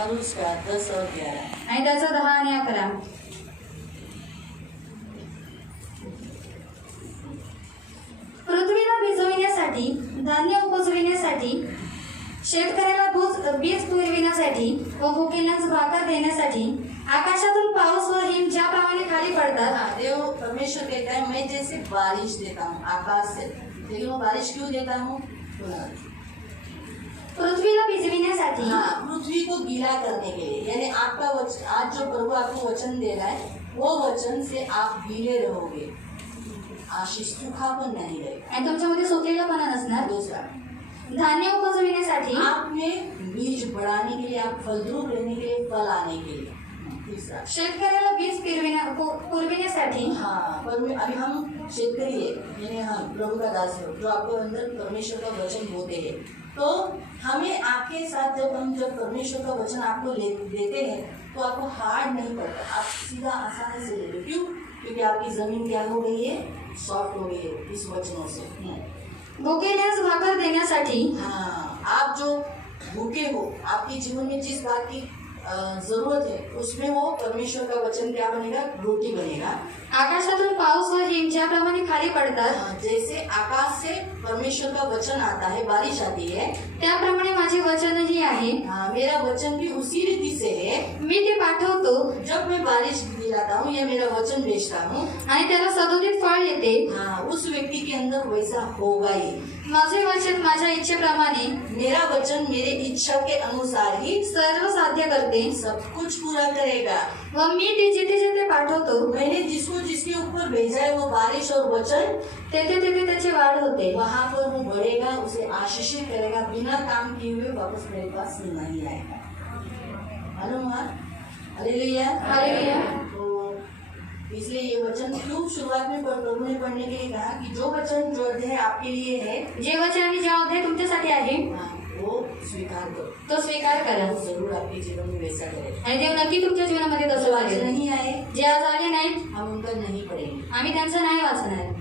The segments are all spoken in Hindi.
और उसका 10 और 11 आणि त्याचा 10 आणि 11. पृथ्वीला भिजविण्यासाठी, धान्य उपजविण्यासाठी, शेतकऱ्याला बीज पुरविण्यासाठी व भुकेल्यांस भाकर देण्यासाठी आकाशातून पाऊस व हिम ज्याप्रमाणे खाली पडतात. हाँ, देव परमेश्वर कहता है मैं जैसे बारिश देता हूँ आकाश से, लेकिन वो बारिश क्यों देता हूँ? पृथ्वीला भिजविण्यासाठी, हाँ, पृथ्वी को गीला करने के लिए, यानी आपका वचन, आज जो प्रभु आपको वचन दे रहा है वो वचन से आप गीले रहोगे, आशीष सूखापन नहीं रहेगा. आणि तुमच्यामध्ये सुकलेलापणा नसणार. दूसरा, धान्य उपजविण्यासाठी, आप में बीज बढ़ाने के लिए, आप फलद्रूप लेने के लिए, फल आने के लिए. तीसरा, शेतकऱ्याला बीज पुरविण्यासाठी. हाँ, पर अभी हम शेतकरी है, यानी हम प्रभु का दास है, जो आपको अंदर परमेश्वर का वचन बोलते हैं, तो हमें आपके साथ जब परमेश्वर का वचन आपको देते हैं तो आपको हार्ड नहीं पड़ता, आप सीधा आसानी से ले लो. क्यों? क्योंकि आपकी जमीन क्या हो गई है? सॉफ्ट हो गई है इस वचनों से. भुकेल्यांस भाकर देण्यासाठी. हाँ, आप जो भूखे हो, आपके जीवन में जिस बात की जरूरत है उसमें वो परमेश्वर का वचन क्या बनेगा? रोटी बनेगा. आकाशातून पाऊस व हिम ज्याप्रमाणे खाली पडतात, जैसे आकाश से परमेश्वर का वचन आता है, बारिश आती है, त्याप्रमाणे माझे वचनही आहे. हाँ, मेरा वचन भी उसी रीति से है. मी ते पाठवतो जब मैं बारिश दिलाता हूँ या मेरा वचन भेजता हूँ, आणि त्याला सदोदित फळ येते. हाँ, उस व्यक्ति के अंदर वैसा होगा ही. माझे वचन माझ्या इच्छेप्रमाणे, मेरा वचन मेरे इच्छा के अनुसार ही सर्व साध्य करते सब कुछ पूरा करेगा. व मी ते जिथे जिथे पाठवतो मैंने जिसके ऊपर भेजा है वो बारिश और वचन, तेथे तेथे त्याची वाढ होते. वहाँ पर वो बढ़ेगा, उसे आशीषित करेगा, बिना काम किए हुए वापस मेरे पास नहीं आएगा. मालूम? हालेलुया. हालेलुया. तो इसलिए ये वचन क्यों शुरुआत में प्रभु ने पढ़ने के लिए कहा कि जो वचन जो है आपके लिए है, जे वचन आणि जे अध्याय तुमच्यासाठी आहे वो स्वीकार करो. तो स्वीकार करा. वो जरूर आपके जीवन में वैसा करेगा. आणि देव नक्की तुमच्या जीवनामध्ये तसं जो आज वागेल. नहीं आए जे आज आले नाहीत हम उनका नहीं पढ़ेंगे. आम्ही त्यांचं नाही वाचणार.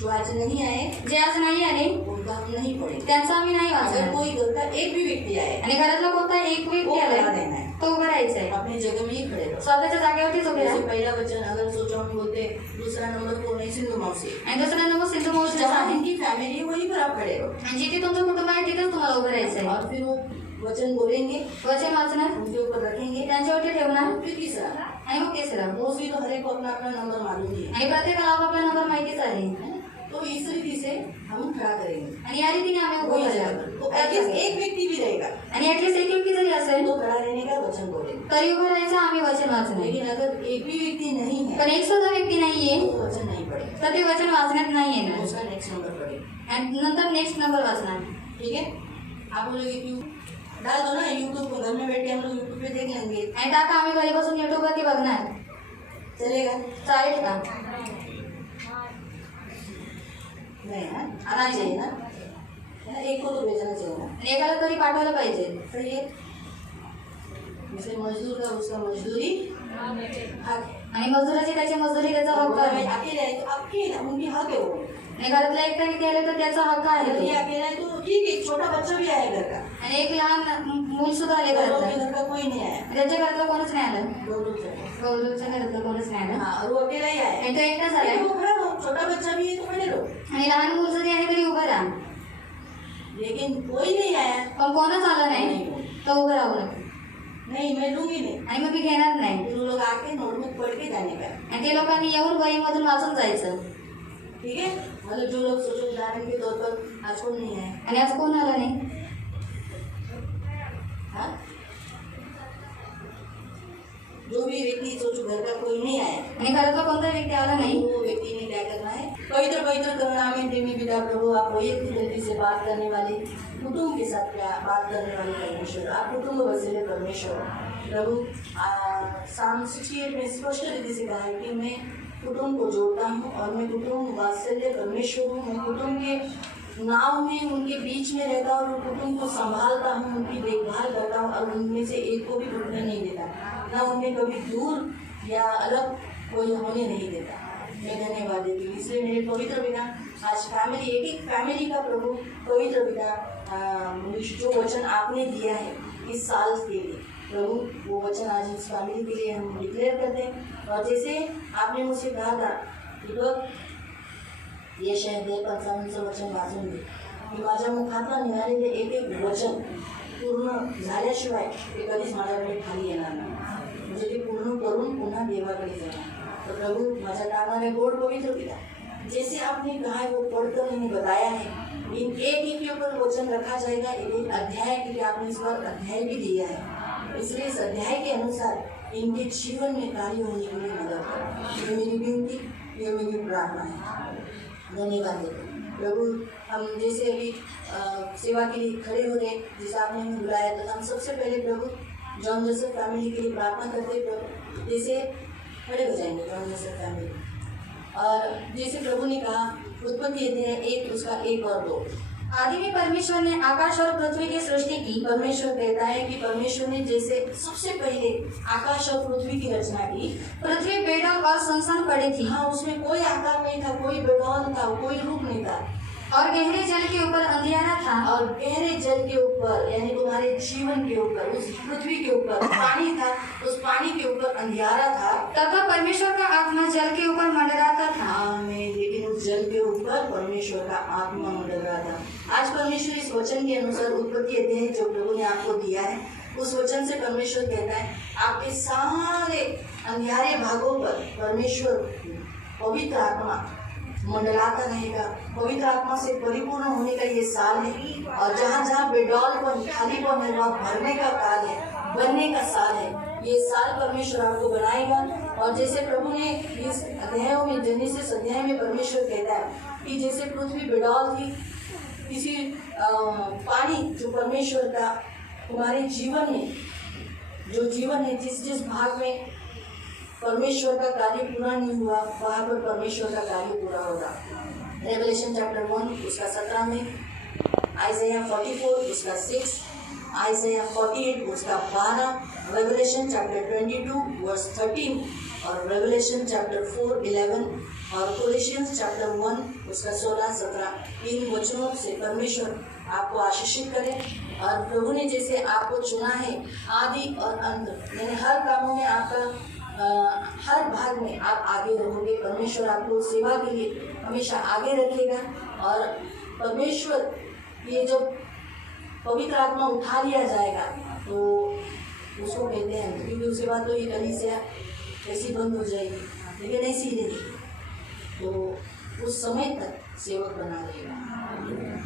जो आज नहीं आए जे आज नाही आले उनका हम नहीं पढ़ेंगे. त्यांचं आम्ही नाही अगर वाचणार. कोई घर का एक भी व्यक्ति आए, आणि घरातला कोणता एक व्यक्ती वो खड़ा आला रहना है, तो उभं राहायचं आहे. अपनी जगह में ही खड़े रहो. स्वतःच्या जागेवरतीच उभे जैसे राहा. पहला वचन अगर सोचो हम बोलते, दूसरा नंबर कोण है? सिंधु मौसी. आणि दुसरा नंबर सिंधू मावशीचा जहाँ आहे. इनकी फैमिली है वहीं पर आप खड़े रहो. आणि जिथे तुमचं कुटुंब आहे तिथेच तुम्हाला उभं राहायचं आहे. और फिर वो वचन बोलेंगे, वचन वाचणार, उनके ऊपर रखेंगे. त्यांच्यावरती ठेवणार. फिर तीसरा, आणि मग तिसरं. मोस्टली तो हर एक को अपना अपना नंबर मालूम ही है. आणि प्रत्येकाला आपापला नंबर माहितीच आहे. तो इस रीति से हम खड़ा करेंगे. आणि या रीतीने आम्ही उभं वही जगह राहणार. पर. तो एटलीस्ट एक व्यक्ति भी रहेगा आणि ऍटलीस्ट एक व्यक्ती जरी असेल तो खड़ा रहने का वचन बोलेगा. तरी उभं राहायचं, आम्ही वचन वाचणार. लेकिन अगर एक भी व्यक्ति नहीं है पण एक सुद्धा व्यक्ती नाहीये तो वचन नहीं पड़ेगा. तर ते वचन वाचण्यात नाही येणार. उसका नेक्स्ट नंबर पड़ेगा. आणि नंतर नेक्स्ट नंबर वाचणार. ठीक है? आप बोलोगे क्यों? डाल दो ना यूट्यूब को, घर में बैठ के हम लोग यूट्यूब पे देख लेंगे. आणि टाका, आम्ही घरी बसून युट्यूबवरती बघणार. चलेगा? चालेल का? नहीं ना, आना चाहिए ना. एक को तो भेजना चाहिए ना. आणि एकाला तरी पाठवायला पाहिजे. सही है. जैसे मजदूर का उसका मजदूरी हक. आणि मजुराची त्याची मजुरी, त्याचा हक्क आहे. अकेले है तो आपकी उनकी हक है वो. आणि घरातला एकटा व्यक्ती आले तर त्याचा हक्क आहे अगर तो. ये अकेला है तो ठीक है, छोटा बच्चा भी आया घर का. आणि एक लहान मूल सुद्धा आले दोनों के घरातलं. घर का कोई नहीं आया. त्याच्या घरातलं कोणच नाही आलं. दो लोग चले. गौरवच्या घरातलं कोणच नाही आलं. हाँ, और वो अकेला ही आया. आणि तो एकटाच आलाय. वो खड़ा रहो, छोटा बच्चा भी है तो खड़े रहो. आणि लहान मूल जरी आहे तरी उभं राहा. लेकिन कोई नहीं आया. पण कोणच आलं नाही तर उभं राहू नका. नहीं, मैं लूंगी नहीं. आणि मग मी घेणार नाही. फिर वो लोग आके नोटबुक पढ़ के जाने का. आणि ते लोकांनी येऊन वहीमधून वाचून जायचं. ठीक है? मतलब जो लोग सोचो उदाहरण के तौर पर आज कौन नहीं आया. आणि आज कोण आलं नाही. हाँ? जो भी व्यक्ति सोचो घर का कोई नहीं आया, आणि घरातला कोणता व्यक्ती आला नाही. वो व्यक्ति ने क्या करना है? पवित्र पवित्र करुणा में प्रेमी पिता प्रभु, आप वही दिल से बात करने वाले, कुटुंब के साथ क्या बात करने वाले परमेश्वर, आप कुटुंब वसीले परमेश्वर प्रभु. साम 68 में स्पष्ट रीति से कहा है कि मैं कुटुंब को जोड़ता हूँ और मैं कुटुंब वात्सल्य परमेश्वर हूँ. मैं कुटुंब के नाव में उनके बीच में रहता हूँ और कुटुंब को संभालता हूँ, उनकी देखभाल करता हूँ और उनमें से एक को भी टूटने नहीं देता, ना उनमें कभी दूर या अलग कोई होने नहीं देता. मैं धन्यवाद देती हूँ. इसलिए मेरे पवित्र पिता, आज फैमिली, एक एक फैमिली का प्रभु पवित्र पिता, जो वचन आपने दिया है इस साल के लिए, प्रभु वो वचन आज इस फैमिली के लिए हम डिक्लेयर करते हैं। और जैसे आपने मुझसे कहा था कि बघ यशायाह 55 वचन वाचून घे की माझ्या मुखातून निघालेले एक एक वचन पूर्ण झाल्याशिवाय ते कधीच माझ्याकडे खाली येणार नाही, म्हणजे ते पूर्ण करून पुन्हा देवाकडे जाणार। तो प्रभु माझ्या कानाने गोड पवित्र पिता, जैसे आपने कहा है वो पढ़कर मैंने बताया है, इन एक के ऊपर वचन रखा जाएगा। एक अध्याय के लिए आपने इस बार अध्याय भी दिया है, इसलिए इस अध्याय के अनुसार इनके जीवन में कार्य होने के लिए मदद करें। ये मेरी विनती, ये मेरी प्रार्थना है। धन्यवाद देते प्रभु। हम जैसे अभी सेवा के लिए खड़े हो रहे, जैसे आपने हमें बुलाया, तो हम सबसे पहले प्रभु जॉन जोसेफ फैमिली के लिए प्रार्थना करते प्रभु। जैसे खड़े हो जाएंगे जॉन जोसेफ फैमिली, और जैसे प्रभु ने कहा उत्पत्ति अध्याय 1 उसका 1 और 2, आदि में परमेश्वर ने आकाश और पृथ्वी की सृष्टि की। परमेश्वर कहता है कि परमेश्वर ने जैसे सबसे पहले आकाश और पृथ्वी की रचना की, पृथ्वी बेडौल और सुनसान पड़ी थी। हाँ, उसमें कोई आकार नहीं था, कोई बेडौल था, कोई रूप नहीं था, और गहरे जल के ऊपर अंधियारा था। और गहरे जल के ऊपर यानी तुम्हारे जीवन के ऊपर, उस पृथ्वी के ऊपर पानी था, उस पानी के ऊपर अंधियारा था। तब परमेश्वर का आत्मा जल के ऊपर मंडराता था। आमीन। लेकिन उस जल के ऊपर परमेश्वर का आत्मा मंडल रहा था। आज परमेश्वर इस वचन के अनुसार उत्पत्ति अध्याय जो प्रभु ने आपको दिया है, उस वचन से परमेश्वर कहता है आपके सारे अंधियारे भागों पर परमेश्वर पवित्र आत्मा मंडलाता रहेगा। पवित्र आत्मा से परिपूर्ण होने का ये साल है, और जहाँ जहाँ बेडौलपन खालीपन है वहाँ भरने का काल है, बनने का साल है। ये साल परमेश्वर आपको बनाएगा। और जैसे प्रभु ने इस अध्यायों में, जेनेसिस अध्याय में परमेश्वर कहता है कि जैसे पृथ्वी बेडौल थी, किसी पानी जो परमेश्वर का तुम्हारे जीवन में जो जीवन है, जिस जिस भाग में परमेश्वर का कार्य पूरा नहीं हुआ वहाँ पर परमेश्वर का कार्य पूरा होगा। रेवलेशन चैप्टर 1 उसका 17 में, आइज़ाया 44 उसका 6, आइज़ाया 48 उसका 12, रेवलेशन चैप्टर 22 वर्स 13, और रेवलेशन चैप्टर 4:11, और कोलोसियंस चैप्टर 1 उसका 16-17। इन वचनों से परमेश्वर आपको आशीषित करे। और प्रभु ने जैसे आपको चुना है आदि और अंत, यानी हर कामों में आपका हर भाग में आप आगे रहोगे। परमेश्वर आपको सेवा के लिए हमेशा आगे रखेगा। और परमेश्वर ये जब पवित्र आत्मा उठा लिया जाएगा तो उसको कहते हैं, क्योंकि उसके बाद तो ये कलीसिया ऐसी बंद हो जाएगी, लेकिन ऐसी नहीं, तो उस समय तक सेवक बना रहेगा।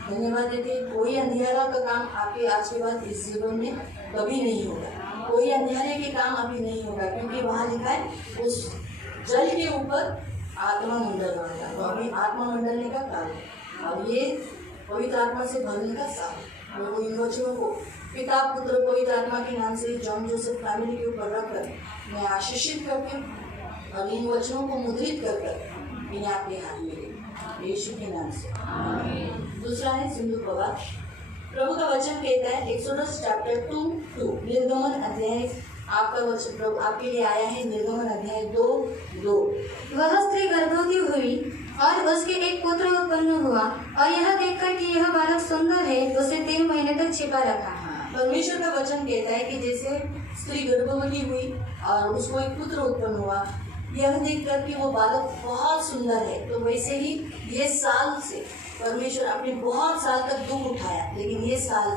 धन्यवाद देते। कोई अंधियारा का काम आपके आज के बाद इस जीवन में कभी नहीं होगा, कोई अंधेरे के काम अभी नहीं होगा, क्योंकि वहाँ लिखा है उस जल के ऊपर आत्मा मंडल रहेगा। तो अभी आत्मा मंडलने का काल है, और ये पवित्र आत्मा से भरने का साल है। तो इन वचनों को पिता पुत्र पवित्र आत्मा के नाम से जॉन जोसेफ फैमिली के ऊपर रखकर मैं आशीषित करती हूँ, और इन वचनों को मुद्रित कर कर इन्हें आपके हाथ में यीशु के नाम से। दूसरा है सिंधु प्रवाद। प्रभु का वचन कहता है एक्सोडस चैप्टर 2:2, निर्गमन अध्याय आपका वचन प्रभु आपके लिए आया है। निर्गमन अध्याय 2:2, वह स्त्री गर्भवती हुई और उसके एक पुत्र उत्पन्न हुआ, और यह देखकर कि यह बालक सुंदर है उसे 3 महीने तक छिपा रखा। परमेश्वर का वचन कहता है कि जैसे स्त्री गर्भवती हुई और उसको एक पुत्र उत्पन्न हुआ, यह देखकर कि वो बालक बहुत सुंदर है, तो वैसे ही ये साल से परमेश्वर आपने बहुत साल तक दुख उठाया, लेकिन ये साल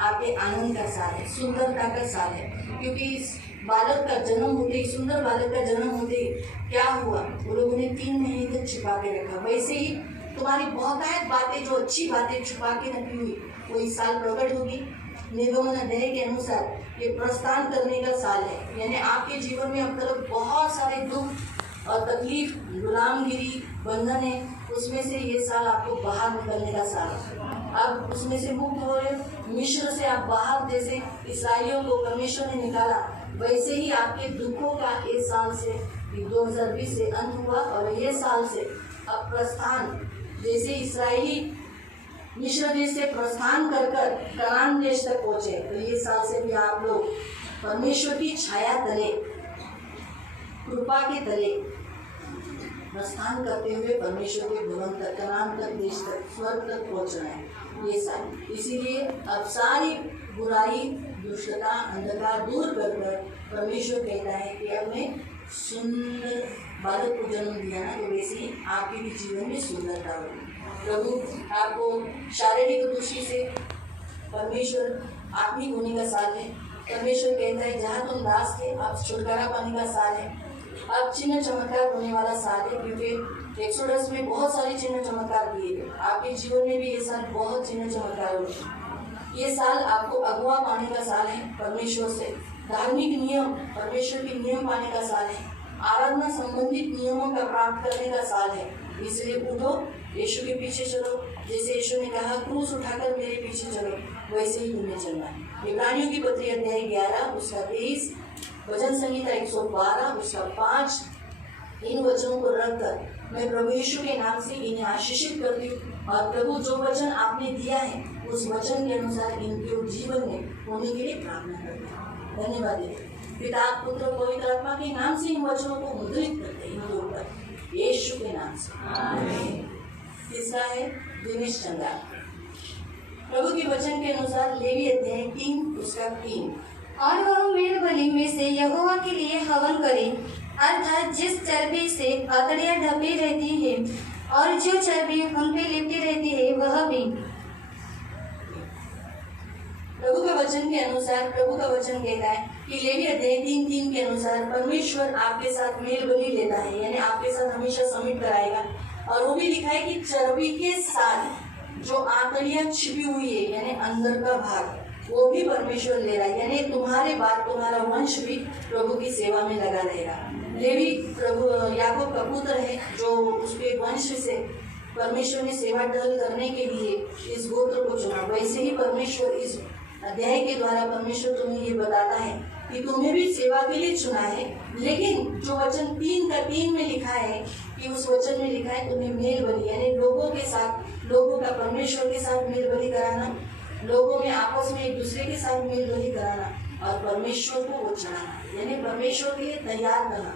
आपके आनंद का साल है, सुंदरता का साल है। क्योंकि इस बालक का जन्म होते ही, सुंदर बालक का जन्म होते ही क्या हुआ, वो लोगों ने 3 महीने तक छिपा के रखा। वैसे ही तुम्हारी बहुतायत बातें, जो अच्छी बातें छुपा के रखी हुई, वो इस साल प्रकट होगी। निर्गमन अध्याय के अनुसार ये प्रस्थान करने का साल है, यानी आपके जीवन में अब तक बहुत सारे दुख और तकलीफ, गुलामगिरी, बंधन है, उसमें से ये साल आपको बाहर निकलने का साल है। अब उसमें से मुक्त हो रहे, मिस्र से आप बाहर, जैसे इस्राएलियों को परमेश्वर ने निकाला, वैसे ही आपके दुखों का इस साल से 2020 से अंत हुआ, और ये साल से अब प्रस्थान, जैसे इस्राएली मिस्र देश से प्रस्थान कर कर कनान देश तक पहुंचे, तो ये साल से भी आप लोग परमेश्वर की छाया तले, कृपा के तले प्रस्थान करते हुए परमेश्वर के भवन तक, कनान तक, देश तक, स्वर्ग तक पहुंचना है ये साल। इसीलिए अब सारी बुराई दुष्टता अंधकार दूर कर परमेश्वर कहता है कि अब मैं सुंदर बालक को जन्म दिया ना, तो वैसे ही आपके भी जीवन में सुंदरता होगी। प्रभु आपको शारीरिक दृष्टि से परमेश्वर आत्मिक होने का साल है। परमेश्वर कहता है जहाँ तुम दास थे अब छुटकारा पाने का साल है, अब चिन्ह चमत्कार होने वाला साल है, क्योंकि एक्सोडस में बहुत सारे चिन्ह चमत्कार किए गए। आपके जीवन में भी ये साल बहुत चिन्ह चमत्कार होंगे। ये साल आपको अगुआ पाने का साल है परमेश्वर से, धार्मिक नियम परमेश्वर के नियम पाने का साल है, आराधना संबंधित नियमों का प्राप्त करने का साल है। इसलिए उठो, यीशु के पीछे चलो। जैसे यीशु ने कहा क्रूस उठाकर मेरे पीछे चलो, वैसे ही तुम्हें चलना है। इब्रानियों की पत्री अध्याय 11 उसका 23, भजन संहिता 112 उसका 5, इन वचनों को रखकर मैं प्रभु यीशु के नाम से इन्हें आशीषित करती हूँ। और प्रभु जो वचन आपने दिया है उस वचन के अनुसार इनके जीवन में होने के लिए प्रार्थना करते हैं। धन्यवाद देते पिता पुत्र पवित्र आत्मा के नाम से इन वचनों को मुद्रित करते हैं इनके ऊपर, यीशु के नाम से आमीन। तीसरा है दिनेश चंदा। प्रभु के वचन के अनुसार लेवी अध्याय 3 उसका 3, और वह मेल बलि में से यहोवा के लिए हवन करे, अर्थात जिस चर्बी से अतड़ियाँ ढपी रहती है और जो चर्बी उन पे लिपटी रहती है वह भी। प्रभु के वचन के अनुसार प्रभु का वचन कहता है कि लेवी अध्याय 3:3 के अनुसार परमेश्वर आपके साथ मेल बलि लेता है, यानी आपके साथ हमेशा समिट कराएगा। और वो भी लिखा है कि चर्बी के साथ जो आंतड़ियाँ छिपी हुई है यानी अंदर का भाग, वो भी परमेश्वर ले रहा है, यानी तुम्हारे बाद तुम्हारा वंश भी प्रभु की सेवा में लगा रहेगा। लेवी प्रभु याकूब का पुत्र है, जो उसके वंश से परमेश्वर ने सेवा टहल करने के लिए इस गोत्र को चुना। वैसे ही परमेश्वर इस अध्याय के द्वारा परमेश्वर तुम्हें ये बताता है कि तुम्हें भी सेवा के लिए चुना है। लेकिन जो वचन 3:3 में लिखा है कि उस वचन में लिखा है तुम्हें मेल बलि, यानी लोगों के साथ, लोगों का परमेश्वर के साथ मेल बलि कराना, लोगों में आपस में एक दूसरे के साथ मेल बलि कराना और परमेश्वर को वो चढ़ाना, यानी परमेश्वर के लिए तैयार करना।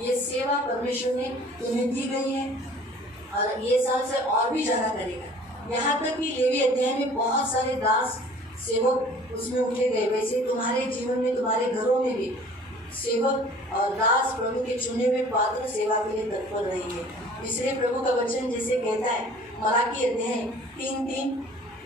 ये सेवा परमेश्वर ने तुम्हें दी गई है और ये साल से और भी ज्यादा करेगा। यहाँ तक कि लेवी अध्याय में बहुत सारे दास सेवक उसमें उठे गए, वैसे तुम्हारे जीवन में तुम्हारे घरों में भी सेवक और दास प्रभु के चुने हुए पात्र सेवा के लिए तत्पर रहेंगे। इसलिए प्रभु का वचन जैसे कहता है मलाकी अध्याय 3:3,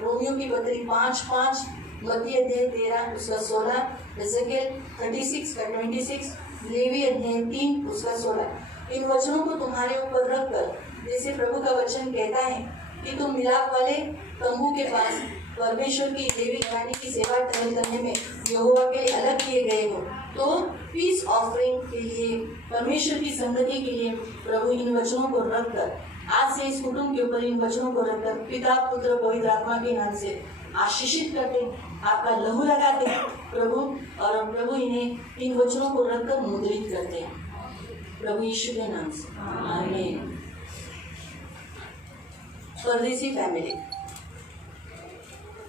रोमियो की पत्री 5:5, मत्ती अध्याय 13 उसका 16, एजेकियल 36 का 26, लेवी अध्याय 3 उसका 16। इन वचनों को तुम्हारे ऊपर रखकर जैसे प्रभु का वचन कहता है कि तुम मिलाप वाले तंबू के पास परमेश्वर की लेवी घराने की सेवा टहल करने में यहोवा के लिए अलग किए गए हो, तो पीस ऑफरिंग के लिए, परमेश्वर की संगति के लिए प्रभु इन वचनों को रखकर आज से इस कुटुंब के ऊपर इन वचनों को रखकर पिता पुत्र पवित्र आत्मा के नाम से आशीषित करते, आपका लहू लगाते प्रभु, और प्रभु इन्हें इन वचनों को रखकर मुद्रित करते हैं प्रभु यीशु के नाम से आमीन। परदेसी फैमिली।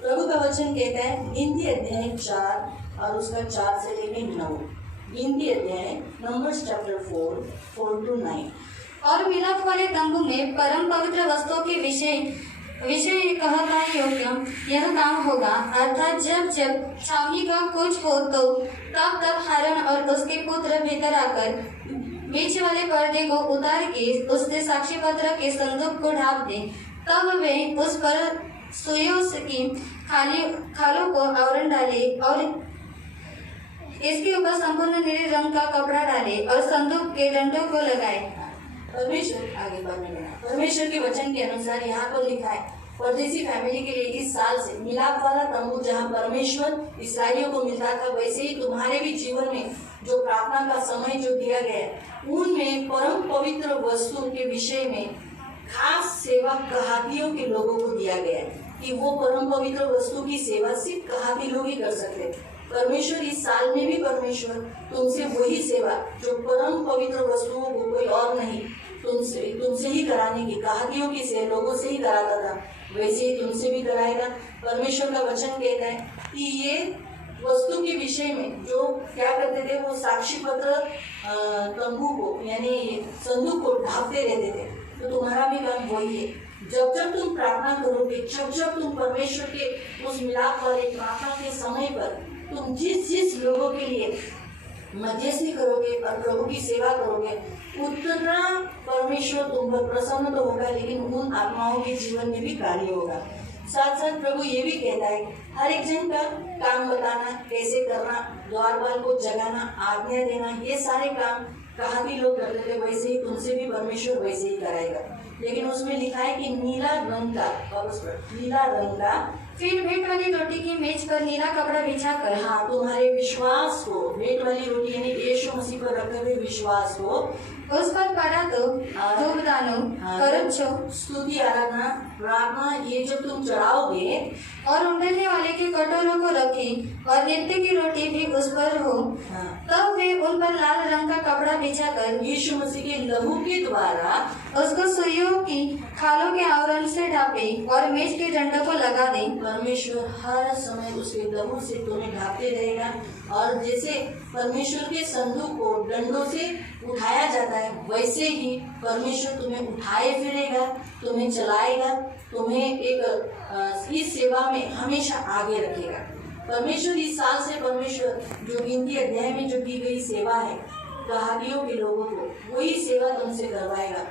प्रभु का वचन कहता है गिनती अध्याय 4 और उसका 4 से लेकर 9, गिनती अध्याय नंबर्स चैप्टर 4:4-9। और मिलाप वाले तंबू में परम पवित्र वस्तुओं के विषय कहता योग्य यह काम होगा, अर्थात जब जब छावनी का कुछ हो तो तब हारून और उसके पुत्र भीतर आकर बीच वाले पर्दे को उतार के उससे साक्षी पत्र के संदूक को ढाप दे, तब वे उस पर सुइयों की खालों को आवरण डाले और इसके ऊपर संपूर्ण नीले रंग का कपड़ा डाले और संदूक के डंडों को लगाए। परमेश्वर आगे बढ़ने लगा। परमेश्वर के वचन के अनुसार यहाँ पर लिखा है परदेसी फैमिली के लिए इस साल से मिलाप वाला तंबू जहाँ परमेश्वर इस्राएलियों को मिलता था, वैसे ही तुम्हारे भी जीवन में जो प्रार्थना का समय जो दिया गया है उनमें परम पवित्र वस्तु के विषय में खास सेवा कहातियों के लोगों को दिया गया है कि वो परम पवित्र वस्तु की सेवा सिर्फ कहाती लोग ही कर सकते हैं। परमेश्वर इस साल में भी परमेश्वर तुमसे वही सेवा जो परम पवित्र वस्तुओं को कोई और नहीं तुमसे ही कराने की, कहातियों की से लोगों से ही कराता था, वैसे ही तुमसे भी कराएगा। परमेश्वर का वचन कहता है कि ये वस्तु के विषय में जो क्या करते थे, वो साक्षी पत्र तंबू को यानी संदूक को ढांपते रहते थे। तो तुम्हारा भी काम वही है, जब जब तुम प्रार्थना करोगे, जब जब तुम परमेश्वर के उस मिलाप वाले प्रार्थना के समय पर तुम जिस जिस लोगों के लिए मध्यस्थी करोगे और प्रभु की सेवा करोगे, उतना परमेश्वर तुम पर प्रसन्न तो होगा, लेकिन उन आत्माओं के जीवन में भी कार्य होगा। साथ साथ प्रभु ये भी कहता है, हर एक जन का काम बताना, कैसे करना, द्वारपाल को जगाना, आज्ञा देना, ये सारे काम कहाँ भी लोग करते थे, वैसे ही तुमसे भी परमेश्वर वैसे ही कराएगा। लेकिन उसमें लिखा है कि नीला रंग का, और उस पर नीला रंग का, फिर भेंट वाली रोटी की मेज पर नीला कपड़ा बिछाकर, हाँ, तुम्हारे विश्वास को, भेंट वाली रोटी यानी यीशु मसीह पर रखे हुए विश्वास को, उस पर परातो, धूपदानो, करच्छो, स्तुति, आराधना, प्रार्थना, ये जब तुम चढ़ाओगे और उंडेलने वाले के कटोरों को रखे और नित्य की रोटी भी उस पर हो, तब वे उन पर लाल रंग का कपड़ा बिछाकर यीशु मसीह के लहू के द्वारा उसको सुइयों की खालों के आवरण से ढापे और मेज के डंडों को लगा दे। परमेश्वर हर समय उसके लहू से तुम्हें ढापते रहेगा, और जैसे परमेश्वर के संदूक को डंडों से उठाया जाता है, वैसे ही परमेश्वर तुम्हें उठाए फिरेगा, तुम्हें चलाएगा, तुम्हें एक इस सेवा में हमेशा आगे रखेगा। परमेश्वर इस साल से, परमेश्वर जो गिनती अध्याय में जो की गई सेवा है, कहानियों के लोगों को वही सेवा तुमसे करवाएगा।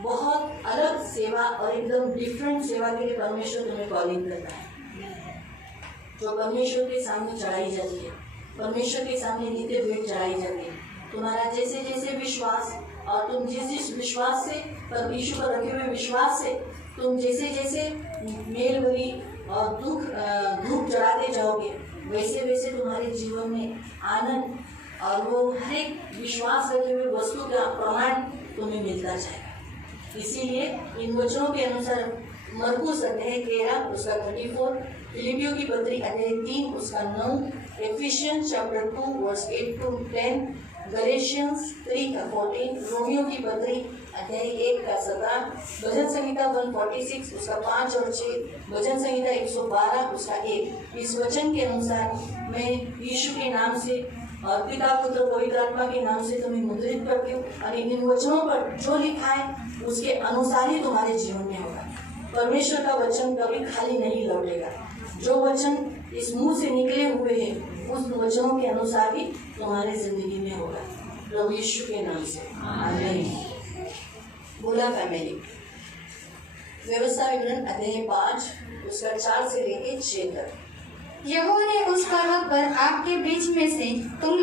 बहुत अलग सेवा और एकदम डिफरेंट सेवा के लिए परमेश्वर तुम्हें कॉलिंग करता है, जो परमेश्वर के सामने चढ़ाई जाती है, परमेश्वर के सामने नित्य भेंट चढ़ाई जाती है। तुम्हारा जैसे जैसे विश्वास, और तुम जिस जिस विश्वास से, परमेश्वर पर रखे हुए विश्वास से तुम जैसे जैसे मेल बलि और धूप चढ़ाते जाओगे, वैसे वैसे तुम्हारे जीवन में आनंद और वो हर एक विश्वास रखे हुए वस्तु का प्रमाण तुम्हें मिलता जाएगा। इसीलिए इन वचनों के अनुसार मरकुस अध्याय 13 उसका 34, फिलिपियों की पत्री अध्याय 3 उसका 9, Ephesians chapter 2 verse 8 to 10, Galatians 3 का 14, रोमियो की पत्री अध्याय 1 का 17, भजन संहिता 146 उसका 5 और 6, भजन संहिता 112 उसका 1। इस वचन के अनुसार मैं यीशु के नाम से और पिता पुत्र पवित्र आत्मा के नाम से तुम्हें मुद्रित करती हूँ, और इन वचनों पर जो लिखा है उसके अनुसार ही तुम्हारे जीवन में होगा। परमेश्वर का वचन कभी खाली नहीं लौटेगा। जो वचन इस मुंह से निकले हुए हैं, उस वचनों के अनुसार ही तुम्हारी जिंदगी में होगा। प्रभु यीशु के नाम से आमीन। बोला फैमिली, व्यवस्था विवरण अध्याय 5 उसका 4 से लेके 6 तक। यहोवा ने उस पर्वत पर आपके बीच में से तुम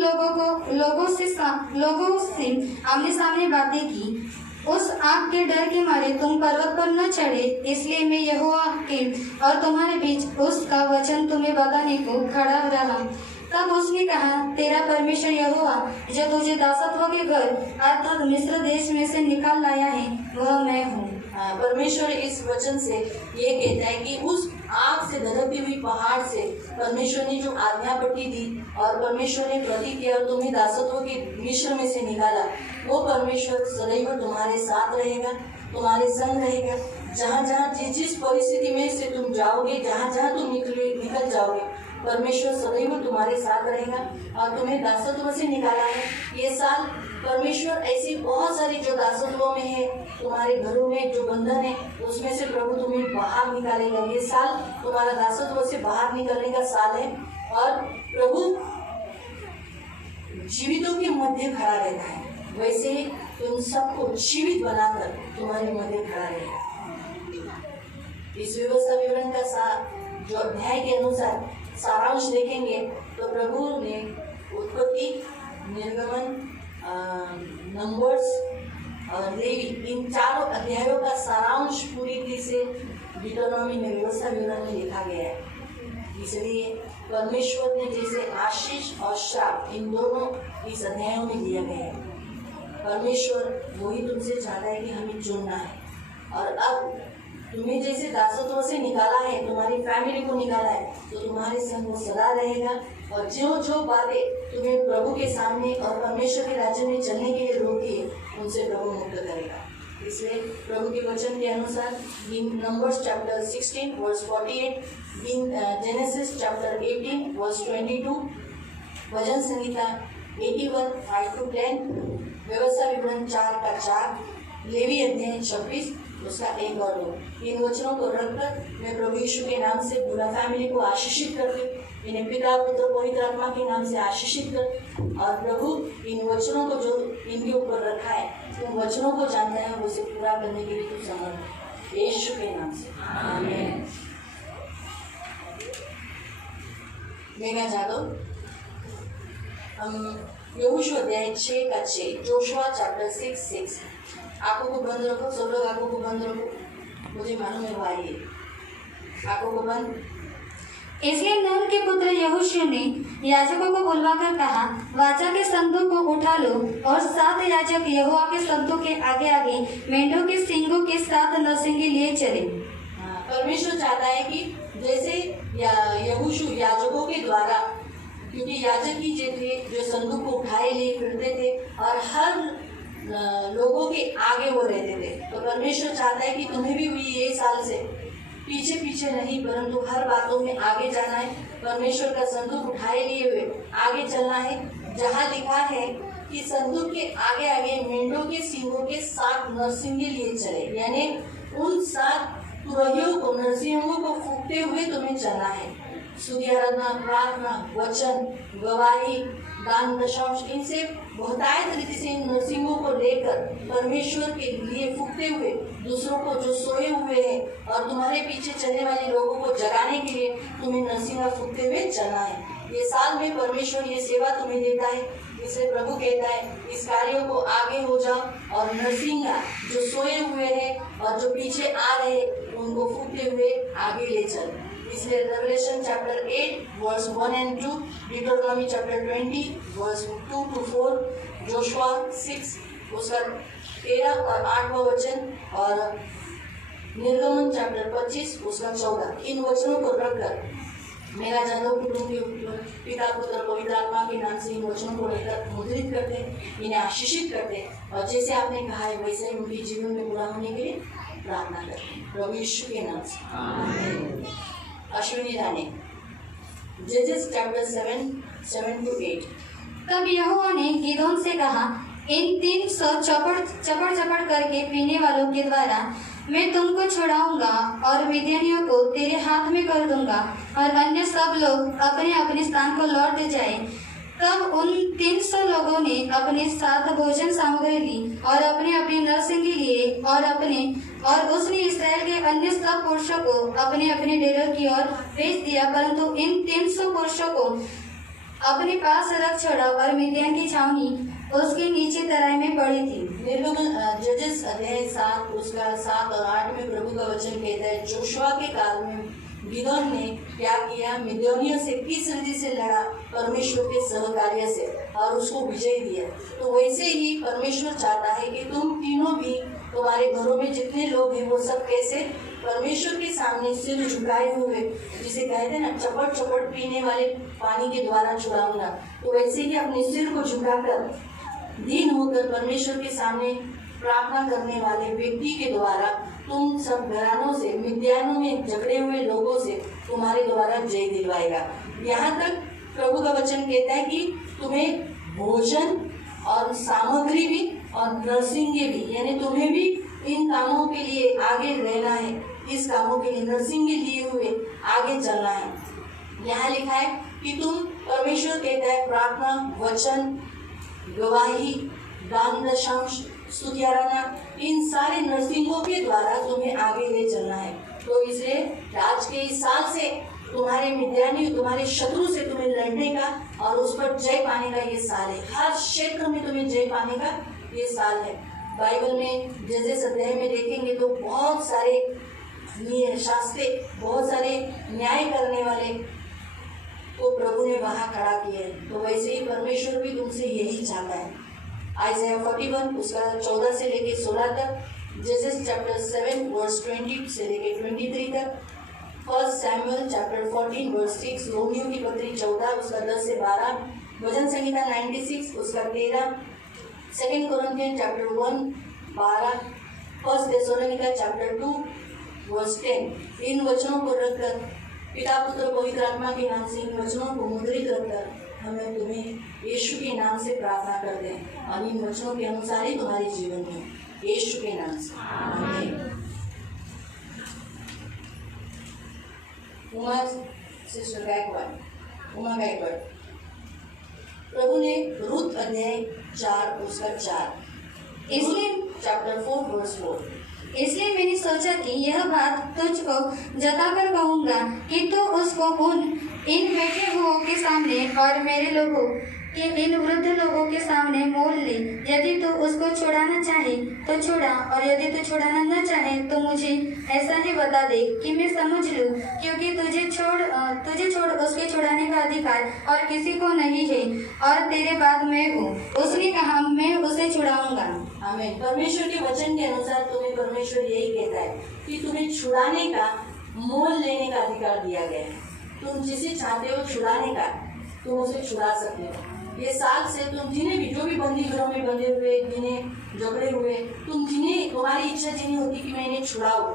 लोगों से आमने सामने बातें की। उस आग के डर के मारे तुम पर्वत पर न चढ़े, इसलिए मैं यहोवा के और तुम्हारे बीच उसका वचन तुम्हें बताने को खड़ा रहा। तब उसने कहा, तेरा परमेश्वर यहोवा जो तुझे दासत्व के घर अर्थात मिस्र देश में से निकाल लाया है, वह मैं हूँ। परमेश्वर इस वचन से ये कहता है कि उस आग से धधकती हुई पहाड़ से परमेश्वर ने जो आज्ञा पट्टी दी और परमेश्वर ने प्रतीक किया और तुम्हें दासत्व के मिस्र में से निकाला, वो परमेश्वर सदैव तुम्हारे साथ रहेगा, तुम्हारे संग रहेगा। जहाँ जहाँ जिस परिस्थिति में से तुम जाओगे, जहाँ जहाँ तुम निकल जाओगे, परमेश्वर सदैव तुम्हारे साथ रहेगा और तुम्हें दासत्व से निकाला है। ये साल परमेश्वर ऐसी बहुत सारी जो दासत्वों में है, तुम्हारे घरों में जो बंधन है, उसमें से प्रभु तुम्हें बाहर निकालेगा। ये साल तुम्हारा दासत्व से बाहर निकलने का साल है और प्रभु जीवितों के मध्य खड़ा रहता है, वैसे ही तुम सबको जीवित बनाकर तुम्हारे मध्य खड़ा रहेगा। इस व्यवस्था विवरण का जो अध्याय के अनुसार सारांश देखेंगे तो प्रभु ने उत्पत्ति, निर्गमन, नंबर्स और लेवी, इन चारों अध्यायों का सारांश पूरी तरह से डिटोनॉमी में, व्यवस्था विवरण में लिखा गया है। इसलिए परमेश्वर ने जैसे आशीष और श्राप इन दोनों इस अध्यायों में दिया गया है। परमेश्वर वही तुमसे चाहता है कि हमें चुनना है, और अब तुम्हें जैसे दासत्व से निकाला है, तुम्हारी फैमिली को निकाला है, तो तुम्हारे संग वो सदा रहेगा और जो जो बातें तुम्हें प्रभु के सामने और परमेश्वर के राज्य में चलने के लिए रोकी है, उनसे प्रभु मुक्त करेगा। इसलिए प्रभु के वचन के अनुसार in Numbers chapter 16 verse 48, in Genesis chapter 18 verse 22, भजन संहिता 81 5 to 10, व्यवस्था विवरण 4 का 4, लेवी अध्याय 26 उसका 1 और 2। इन वचनों को रखकर मैं प्रभु यीशु के नाम से पूरा फैमिली को आशीषित करती हूँ। इन्हें पिता पुत्र पवित्र आत्मा के नाम से आशीषित कर और प्रभु इन वचनों को जो इनके ऊपर रखा है उन वचनों को जानना है उसे पूरा करने के लिए तू समर्थ यीशु के नाम से आमीन। मेघा जादव हम यहोशू अध्याय 6 जोशुआ चैप्टर 6 आंखों को बंद रखो, सब लोग आंखों को बंद रखो, मुझे मालूम है वो आई है। आंखों को बंद। इसलिए नून के पुत्र यहोशू ने याजकों को बुलवाकर कहा, वाचा के संतों को उठा लो और 7 याजक यहोवा के संतों के आगे आगे मेंढों के सींगों के 7 नरसिंगे लिए चले। परमेश्वर चाहता है कि जैसे यहोशू याजकों के द्वारा, क्योंकि याजक ही जो संदूक को उठाए लिए फिरते थे और हर लोगों के आगे वो रहते थे, तो परमेश्वर चाहता है कि तुम्हें भी ये साल से पीछे पीछे नहीं परंतु हर बातों में आगे जाना है। परमेश्वर का संदूक उठाए लिए हुए आगे चलना है। जहाँ लिखा है कि संदूक के आगे आगे मेंढों के सींगों के 7 नरसिंगे लिए चले, यानी उन 7 तुरहियों को, नरसिंहों को फूकते हुए तुम्हें चलना है। स्तुति आराधना, प्रार्थना, वचन, गवाही, दान, दशांश, इनसे बहुतायत रीति से इन नरसिंहों को लेकर परमेश्वर के लिए फूकते हुए दूसरों को जो सोए हुए हैं और तुम्हारे पीछे चलने वाले लोगों को जगाने के लिए तुम्हें नरसिंगा फूकते हुए चलना है। ये साल में परमेश्वर ये सेवा तुम्हें देता है, इसलिए प्रभु कहता है इस कार्यों को आगे हो जाओ और नरसिंगा जो सोए हुए हैं और जो पीछे आ रहे उनको फूकते हुए आगे ले चल। इसलिए Revelation chapter 8 verse 1 and 2, Deuteronomy chapter 20 verse 2 to 4, Joshua 6 उसका 13 और 8वां वचन और निर्गमन चैप्टर 25 उसका 14, इन वचनों को रखकर मेरा जादव कुटुंब के पिता पुत्र पवित्र आत्मा के नाम से इन वचनों को लेकर मुद्रित करते, इन्हें आशीषित करते और जैसे आपने कहा है वैसे ही उनके जीवन में पूरा होने के लिए प्रार्थना करते प्रभु यीशु के नाम से। अश्विनी रानी, जजेस चैप्टर 7 to 8। तब यहोवा ने गिदोन से कहा, इन 300 चपड़ करके पीने वालों के द्वारा मैं तुमको छुड़ाऊंगा और मिद्यानियों को तेरे हाथ में कर दूंगा और अन्य सब लोग अपने अपने स्थान को लौट जाए। तब उन 300 लोगों ने अपने साथ भोजन सामग्री ली और अपने अपने नरसिंगे लिए और उसने इस्राएल के अन्य सब पुरुषों को अपने अपने डेरों की ओर भेज दिया, परंतु इन 300 पुरुषों को अपने पास रख छोड़ा और मिद्यान की छावनी उसके नीचे तराई में पड़ी थी। निर्गमन जजेस अध्याय 7 उसका 7 और 8 में प्रभु का वचन कहता है, जोशुआ के काल में गिदोन ने क्या किया, मिद्यानियों से किस रीति से लड़ा, परमेश्वर के सहकार्य से और उसको विजय दिया। तो वैसे ही परमेश्वर चाहता है कि तुम तीनों भी, तुम्हारे घरों में जितने लोग हैं वो सब कैसे परमेश्वर के सामने सिर झुकाए हुए, जिसे कहते हैं ना चपड़ चपड़ पीने वाले पानी के द्वारा छुड़ाऊंगा, तो वैसे ही अपने सिर को झुकाकर दीन होकर परमेश्वर के सामने प्रार्थना करने वाले व्यक्ति के द्वारा तुम सब घरानों से, मिद्यानों में झगड़े हुए लोगों से तुम्हारे द्वारा जय दिलवाएगा। यहाँ तक प्रभु का वचन कहता है कि तुम्हें भोजन और सामग्री भी और नरसिंगे भी, यानी तुम्हें भी इन कामों के लिए आगे रहना है, इस कामों के लिए नरसिंगे लिए हुए आगे चलना है। यहाँ लिखा है कि तुम, परमेश्वर कहता है, प्रार्थना, वचन, गवाही, दान दशांश, स्तुति आराधना, इन सारे नरसिंगों के द्वारा तुम्हें आगे ले चलना है। तो इसे आज के इस साल से तुम्हारे मिद्यानी, तुम्हारे शत्रु से तुम्हें लड़ने का और उस पर जय पाने का ये साल है। हर क्षेत्र में तुम्हें जय पाने का ये साल है। बाइबल में जजेस अध्याय में देखेंगे तो बहुत सारे शास्त्री, बहुत सारे न्याय करने वाले को प्रभु ने वहाँ खड़ा किया है। तो वैसे ही परमेश्वर भी तुमसे यही चाहता है। आइज़ाया 41 उसका 14 से लेके 16 तक, जजेस चैप्टर 7 वर्स 20 से लेके 23 तक, 1 सैमुअल चैप्टर 14 वर्स 6, रोमियो की पत्री 14 उसका 10 से 12, भजन संहिता 96 उसका 13, 2 कोरिन्थियन चैप्टर 1 12, 1 थेसलोनिका चैप्टर 2 वर्स 10। इन वचनों को रखकर पिता पुत्र पवित्र आत्मा के नाम से इन वचनों को मुद्रित रखकर हमें तुम्हें यीशु के नाम से प्रार्थना कर दें और इन वचनों के अनुसार ही तुम्हारे जीवन में यीशु के नाम से आमीन। उमर सिस्टर गायकवाड़। उमा गायकवाड़। प्रभु ने रूत अध्याय 4 उसका 4, इसलिए चैप्टर 4 वर्स 4। इसलिए मैंने सोचा कि यह बात तुझको जताकर कहूँगा कि तू उसको इन बैठे हुओं के सामने और मेरे लोगों के इन वृद्ध लोगों के सामने मोल ले। यदि तू उसको छुड़ाना चाहे तो छुड़ा, और यदि तू छुड़ाना न चाहे तो मुझे ऐसा ही बता दे कि मैं समझ लूँ, क्योंकि तुझे छोड़ उसके छुड़ाने का अधिकार और किसी को नहीं है, और तेरे बाद मैं हूँ। उसने कहा, मैं उसे छुड़ाऊंगा। आमीन। परमेश्वर के वचन के अनुसार तुम्हें परमेश्वर यही कहता है कि तुम्हें छुड़ाने का, मोल लेने का अधिकार दिया गया है। तुम जिसे चाहते हो छुड़ाने का, तुम उसे छुड़ा सकते हो। ये साल से तुम जिन्हें भी, जो भी बंदी घरों में बंधे हुए, जिन्हें झगड़े हुए, तुम्हारी इच्छा जिन्हें होती कि मैं इन्हें छुड़ाऊं,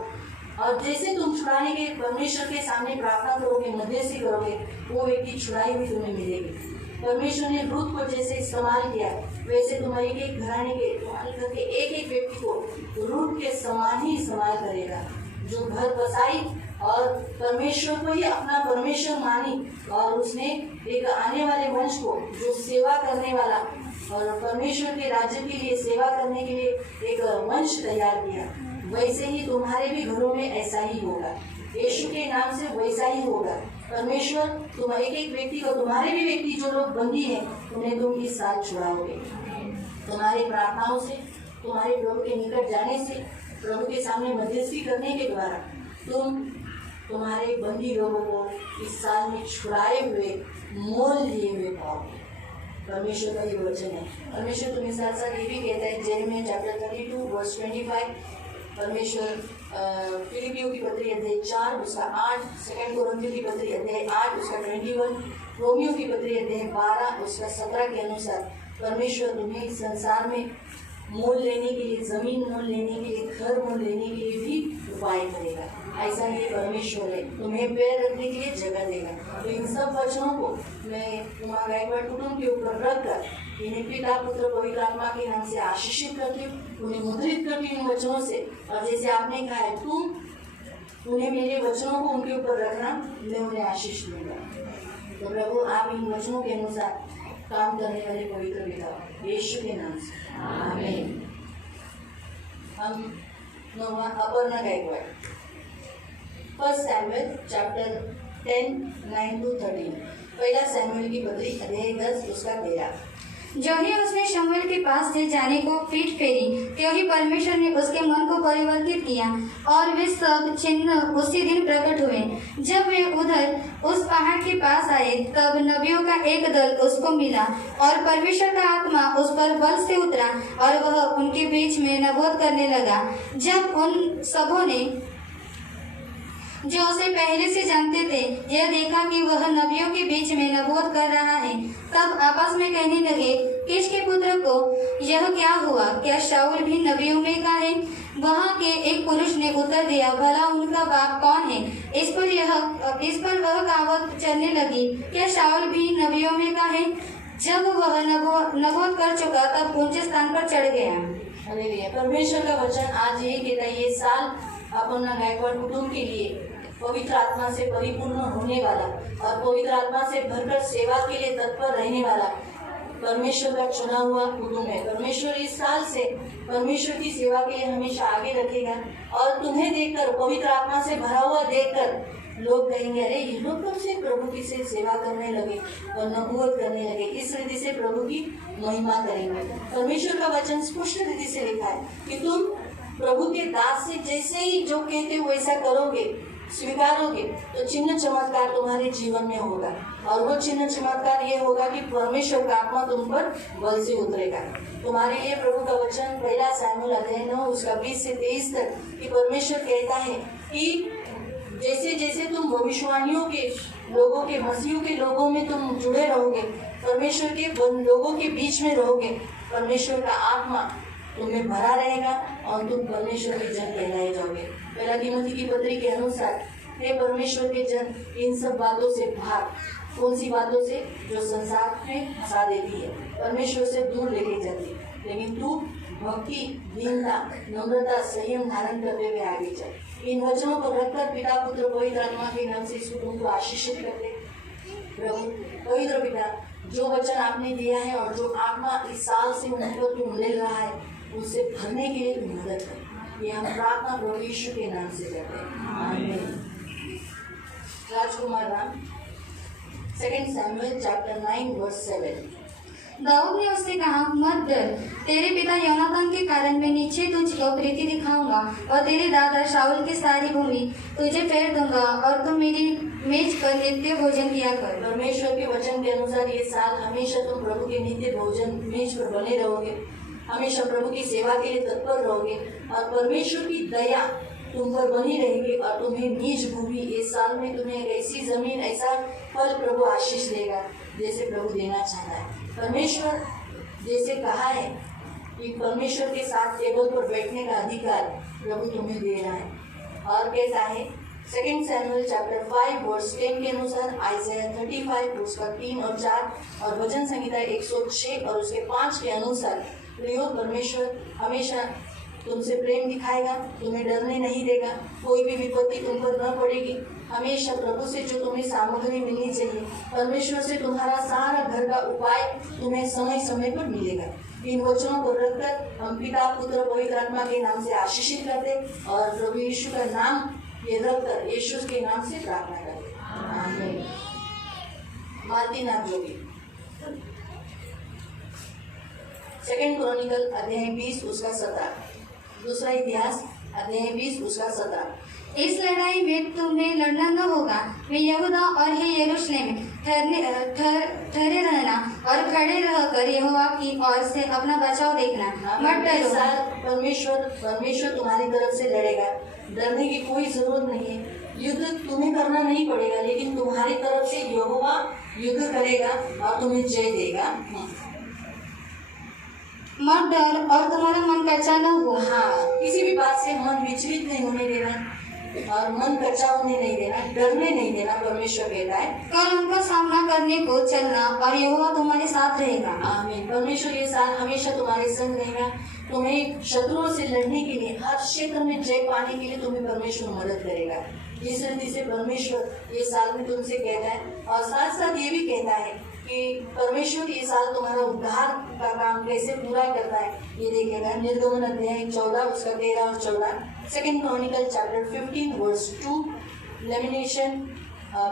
और जैसे तुम छुड़ाने के परमेश्वर के सामने प्रार्थना करोगे, मध्यस्थी करोगे, वो व्यक्ति छुड़ाई हुई तुम्हें मिलेगी। परमेश्वर ने रूत को जैसे इस्तेमाल किया, वैसे तुम्हारे एक घराने के, तुम्हारे घर के एक व्यक्ति को रूत के समान ही इस्तेमाल करेगा, जो घर बसाई और परमेश्वर को ही अपना परमेश्वर मानी, और उसने एक आने वाले वंश को, जो सेवा करने वाला और परमेश्वर के राज्य के लिए सेवा करने के लिए एक वंश तैयार किया। वैसे ही तुम्हारे भी घरों में ऐसा ही होगा, यीशु के नाम से वैसा ही होगा। परमेश्वर तुम एक व्यक्ति को, तुम्हारे भी व्यक्ति जो लोग बंदी हैं, उन्हें तुम इस साल छुड़ाओगे। तुम्हारी प्रार्थनाओं से, तुम्हारे प्रभु के निकट जाने से, प्रभु के सामने मध्यस्थी करने के द्वारा तुम तुम्हारे बंदी लोगों को इस साल में छुड़ाए हुए, मोल लिए हुए पाओगे। परमेश्वर का ये वचन है। परमेश्वर तुम्हें साथ साथ ये भी कहता है, जेरेमिया चैप्टर 32 वर्स 25। परमेश्वर फिलिपियों की पत्री अध्याय 4 उसका 8, 2 कोरिन्थियों की पत्री अध्याय 8 उसका 21, रोमियो की पत्री अध्याय 12 उसका 17 के अनुसार परमेश्वर तुम्हें इस संसार में मोल लेने के लिए, जमीन मोल लेने के लिए, घर मोल लेने के लिए भी उपाय करेगा। ऐसा ये परमेश्वर है, तुम्हें पैर रखने के लिए जगह देगा। तो इन सब वचनों को मैं उमा गायकवाड़ कुटुंब के ऊपर रखकर इन्हें पिता, पुत्र, पवित्र आत्मा के नाम से आशीषित करती हूँ, उन्हें मुद्रित करती हूँ इन वचनों से। और जैसे आपने कहा है, तुम उन्हें मेरे वचनों को उनके ऊपर रखना, मैं उन्हें आशीष दूंगा। तो प्रभु आप इन वचनों के अनुसार काम करने वाले पवित्र पिता यीशु के नाम से आमीन। हम अपर्णा गायकवाड़, 1 सैमुएल चैप्टर 10 9-13। पहला सैमुएल की पत्री अध्याय 10 उसका 13। जो ही उसने शमूएल के पास से जाने को पीठ फेरी, त्यों ही परमेश्वर ने उसके मन को परिवर्तित किया, और वे सब चिन्ह उसी दिन प्रकट हुए। जब वे उधर उस पहाड़ के पास आए, तब नबियों का एक दल उसको मिला, और परमेश्वर का आत्मा उस पर बल से उतरा, और वह उनके बीच में नबूवत करने लगा। जब उन सबों ने, जो उसे पहले से जानते थे, यह देखा कि वह नबियों के बीच में नबूवत कर रहा है, तब आपस में कहने लगे, कीश के पुत्र को यह क्या हुआ? क्या शाऊल भी नबियों में का है? वहाँ के एक पुरुष ने उत्तर दिया, भला उनका बाप कौन है? इस पर वह कहावत चलने लगी, क्या शाऊल भी नबियों में का है? जब वह नबूवत कर चुका, तब ऊंचे स्थान पर चढ़ गया। हालेलुया। परमेश्वर का वचन आज यही कहता है, ये साल अपना गायकवाड़ कुटुंब के लिए पवित्र आत्मा से परिपूर्ण होने वाला और पवित्र आत्मा से भरकर सेवा के लिए तत्पर रहने वाला परमेश्वर का चुना हुआ कुटुंब है। परमेश्वर इस साल से परमेश्वर की सेवा के लिए हमेशा आगे रखेगा, और तुम्हें देखकर, पवित्र आत्मा से भरा हुआ देखकर लोग कहेंगे, अरे ये लोग कब से प्रभु की से सेवा करने लगे और नबूवत करने लगे। इस रीति से प्रभु की महिमा करेंगे। परमेश्वर का वचन स्पष्ट रीति से लिखा है कि तुम प्रभु के दास से जैसे ही जो कहते हो वैसा करोगे, स्वीकारोगे, तो चिन्ह चमत्कार तुम्हारे जीवन में होगा। और वो चिन्ह चमत्कार ये होगा कि परमेश्वर का आत्मा तुम पर बल से उतरेगा। तुम्हारे लिए प्रभु का वचन पहला सैमुएल अध्याय 9 उसका 20 से 23 तक कि परमेश्वर कहता है कि जैसे जैसे तुम भविष्यवाणियों के लोगों के, मसीह के लोगों में तुम जुड़े रहोगे, परमेश्वर के लोगों के बीच में रहोगे, परमेश्वर का आत्मा तुम्हें भरा रहेगा और तुम परमेश्वर के जन कहलाए जाओगे। पहला तीमुथी की पत्री के अनुसार, हे परमेश्वर के जन, इन सब बातों से भाग। कौन सी बातों से? जो संसार में फंसा देती है, परमेश्वर से दूर लेके जाती है। लेकिन तू भक्ति, दीनता, नम्रता, संयम धारण करते हुए आगे चल। इन वचनों को रखकर पिता, पुत्र, पवित्र आत्मा के नाम से इस कुटुंब को आशीषित करते। प्रभु पवित्र पिता, जो वचन आपने दिया है और जो आत्मा इस साल से उनको तुम ले रहा है उससे भरने के लिए तुम मदद कर। ये हम प्रार्थना प्रभु यीशु के नाम से करते हैं, आमीन। Rajkumar Ram, 2 Samuel chapter 9 verse 7। दाऊद ने उससे कहा, मत डर, तेरे पिता योनातान के कारण मैं नीचे तुझको प्रीति दिखाऊंगा और तेरे दादा शाऊल की सारी भूमि तुझे फेर दूंगा और तुम मेरी मेज पर नित्य भोजन किया कर। परमेश्वर के वचन के अनुसार ये साल हमेशा तुम प्रभु के नित्य भोजन मेज पर बने रहोगे, हमेशा प्रभु की सेवा के लिए तत्पर रहोगे और परमेश्वर की दया तुम पर बनी रहेगी और तुम्हें निज भूमि इस साल में तुम्हें ऐसी जमीन, ऐसा फल प्रभु आशीष देगा जैसे प्रभु देना चाहता है। परमेश्वर जैसे कहा है कि परमेश्वर के साथ टेबल पर बैठने का अधिकार प्रभु तुम्हें दे रहा है। और कैसा है 2 सैमुएल चैप्टर 5 वर्स 10 के अनुसार, आइज़ाया 35 उसका 3 और 4 और भजन संहिता 106 और उसके 5 के अनुसार प्रियो परमेश्वर हमेशा तुमसे प्रेम दिखाएगा, तुम्हें डरने नहीं देगा, कोई भी विपत्ति तुम पर न पड़ेगी। हमेशा प्रभु से जो तुम्हें सामग्री मिलनी चाहिए, परमेश्वर से तुम्हारा सारा घर का उपाय तुम्हें समय समय पर मिलेगा। इन वचनों को रखकर हम पिता पुत्र पवित्र आत्मा के नाम से आशीषित करते और प्रभु यीशु का नाम ये रखकर यीशु के नाम से प्रार्थना करते, आमीन। मालती नाम जोगी, 2 क्रॉनिकल अध्याय 20 उसका 17। दूसरा इतिहास अध्याय 20 उसका 17। इस लड़ाई में तुम्हें लड़ना न होगा, मैं यहूदा और हे यरूशलेम ठहरे रहना और खड़े रहकर यहोवा की ओर से अपना बचाव देखना, मत डरो। परमेश्वर तुम्हारी तरफ से लड़ेगा, डरने की कोई जरूरत नहीं है। युद्ध तुम्हें करना नहीं पड़ेगा, लेकिन तुम्हारी तरफ से यहोवा युद्ध करेगा और तुम्हें जय देगा। मत डर और तुम्हारा मन कच्चा न हो। हाँ, किसी भी बात से मन विचलित नहीं होने देना और मन कच्चा होने नहीं देना, डरने नहीं देना। परमेश्वर कहता है कल उनका सामना करने को चलना और यहोवा तुम्हारे साथ रहेगा, आमीन। परमेश्वर ये साल हमेशा तुम्हारे संग रहेगा, तुम्हें शत्रुओं से लड़ने के लिए, हर क्षेत्र में जय पाने के लिए तुम्हें परमेश्वर मदद करेगा। इस रीति से परमेश्वर ये साल में तुमसे कहता है और साथ साथ ये भी कहता है कि परमेश्वर ये साल तुम्हारा उद्धार का काम कैसे पूरा करता है ये देखेगा। निर्गमन अध्याय 14 उसका 13 और 14, 2 क्रॉनिकल चैप्टर 15 वर्स 2, लेमिनेशन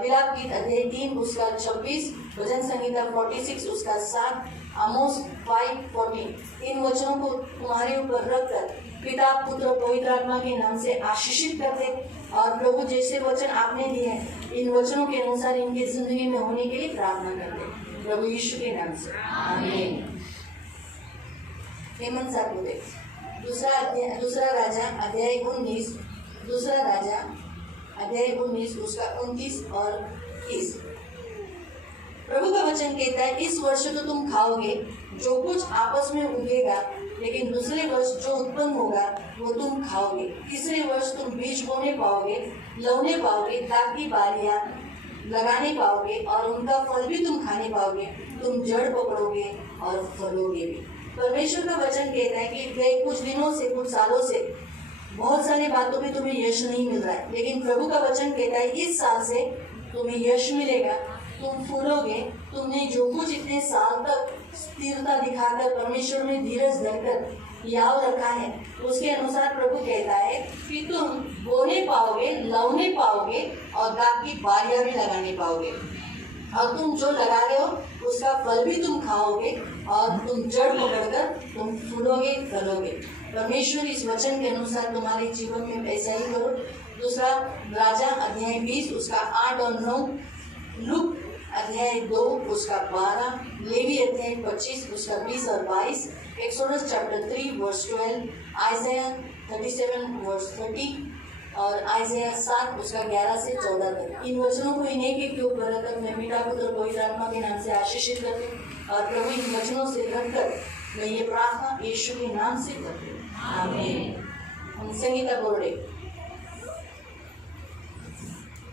विलाप गीत अध्याय 3 उसका 26, भजन संहिता 46 उसका 7, आमोस 5:14। इन वचनों को तुम्हारे ऊपर रखकर पिता पुत्र पवित्र आत्मा के नाम से आशीषित करते और प्रभु जैसे वचन आपने दिए हैं इन वचनों के अनुसार इनकी जिंदगी में होने के लिए प्रार्थना करते प्रभु यीशु के नाम से, आमीन। हेमंत साकुदे, दूसरा राजा अध्याय 19 उसका 29 और 30। प्रभु का वचन कहता है, इस वर्ष तो तुम खाओगे जो कुछ आपस में उगेगा, लेकिन दूसरे वर्ष जो उत्पन्न होगा वो तुम खाओगे। तीसरे वर्ष तुम बीज बोने पाओगे, लौने पाओगे, दाख की बालियां लगाने पाओगे और उनका फल भी तुम खाने पाओगे। तुम जड़ पकड़ोगे और फलोगे भी। परमेश्वर का वचन कहता है कि गए कुछ दिनों से, कुछ सालों से बहुत सारी बातों में तुम्हें यश नहीं मिल रहा है, लेकिन प्रभु का वचन कहता है इस साल से तुम्हें यश मिलेगा, तुम फूलोगे। तुमने जो कुछ इतने साल तक स्थिरता दिखाकर परमेश्वर में धीरज धरकर याव रखा है, उसके अनुसार प्रभु कहता है कि तुम बोने पाओगे, लौने पाओगे और दाख की बालियां भी लगाने पाओगे और तुम जो लगा रहे हो उसका फल भी तुम खाओगे और तुम जड़ पकड़कर तुम फूलोगे, फलोगे। परमेश्वर इस वचन के अनुसार तुम्हारे जीवन में ऐसा ही करो। दूसरा राजा अध्याय 20 उसका 8 और 9, लूक अध्याय 2 उसका 12, लेवी अध्याय 25 उसका 20 और 22, Exodus chapter 3 verse 12, Isaiah 37 verse 30 और आइज़ाया 7 उसका 11 से 14 तक। इन वचनों को इन्हीं के ऊपर रखकर मैं पिता पुत्र पवित्र आत्मा के नाम से आशीषित करती हूँ और प्रभु इन वचनों से रखकर मैं ये प्रार्थना यीशु के नाम से करती हूँ, आमीन। संगीता बोर्डे,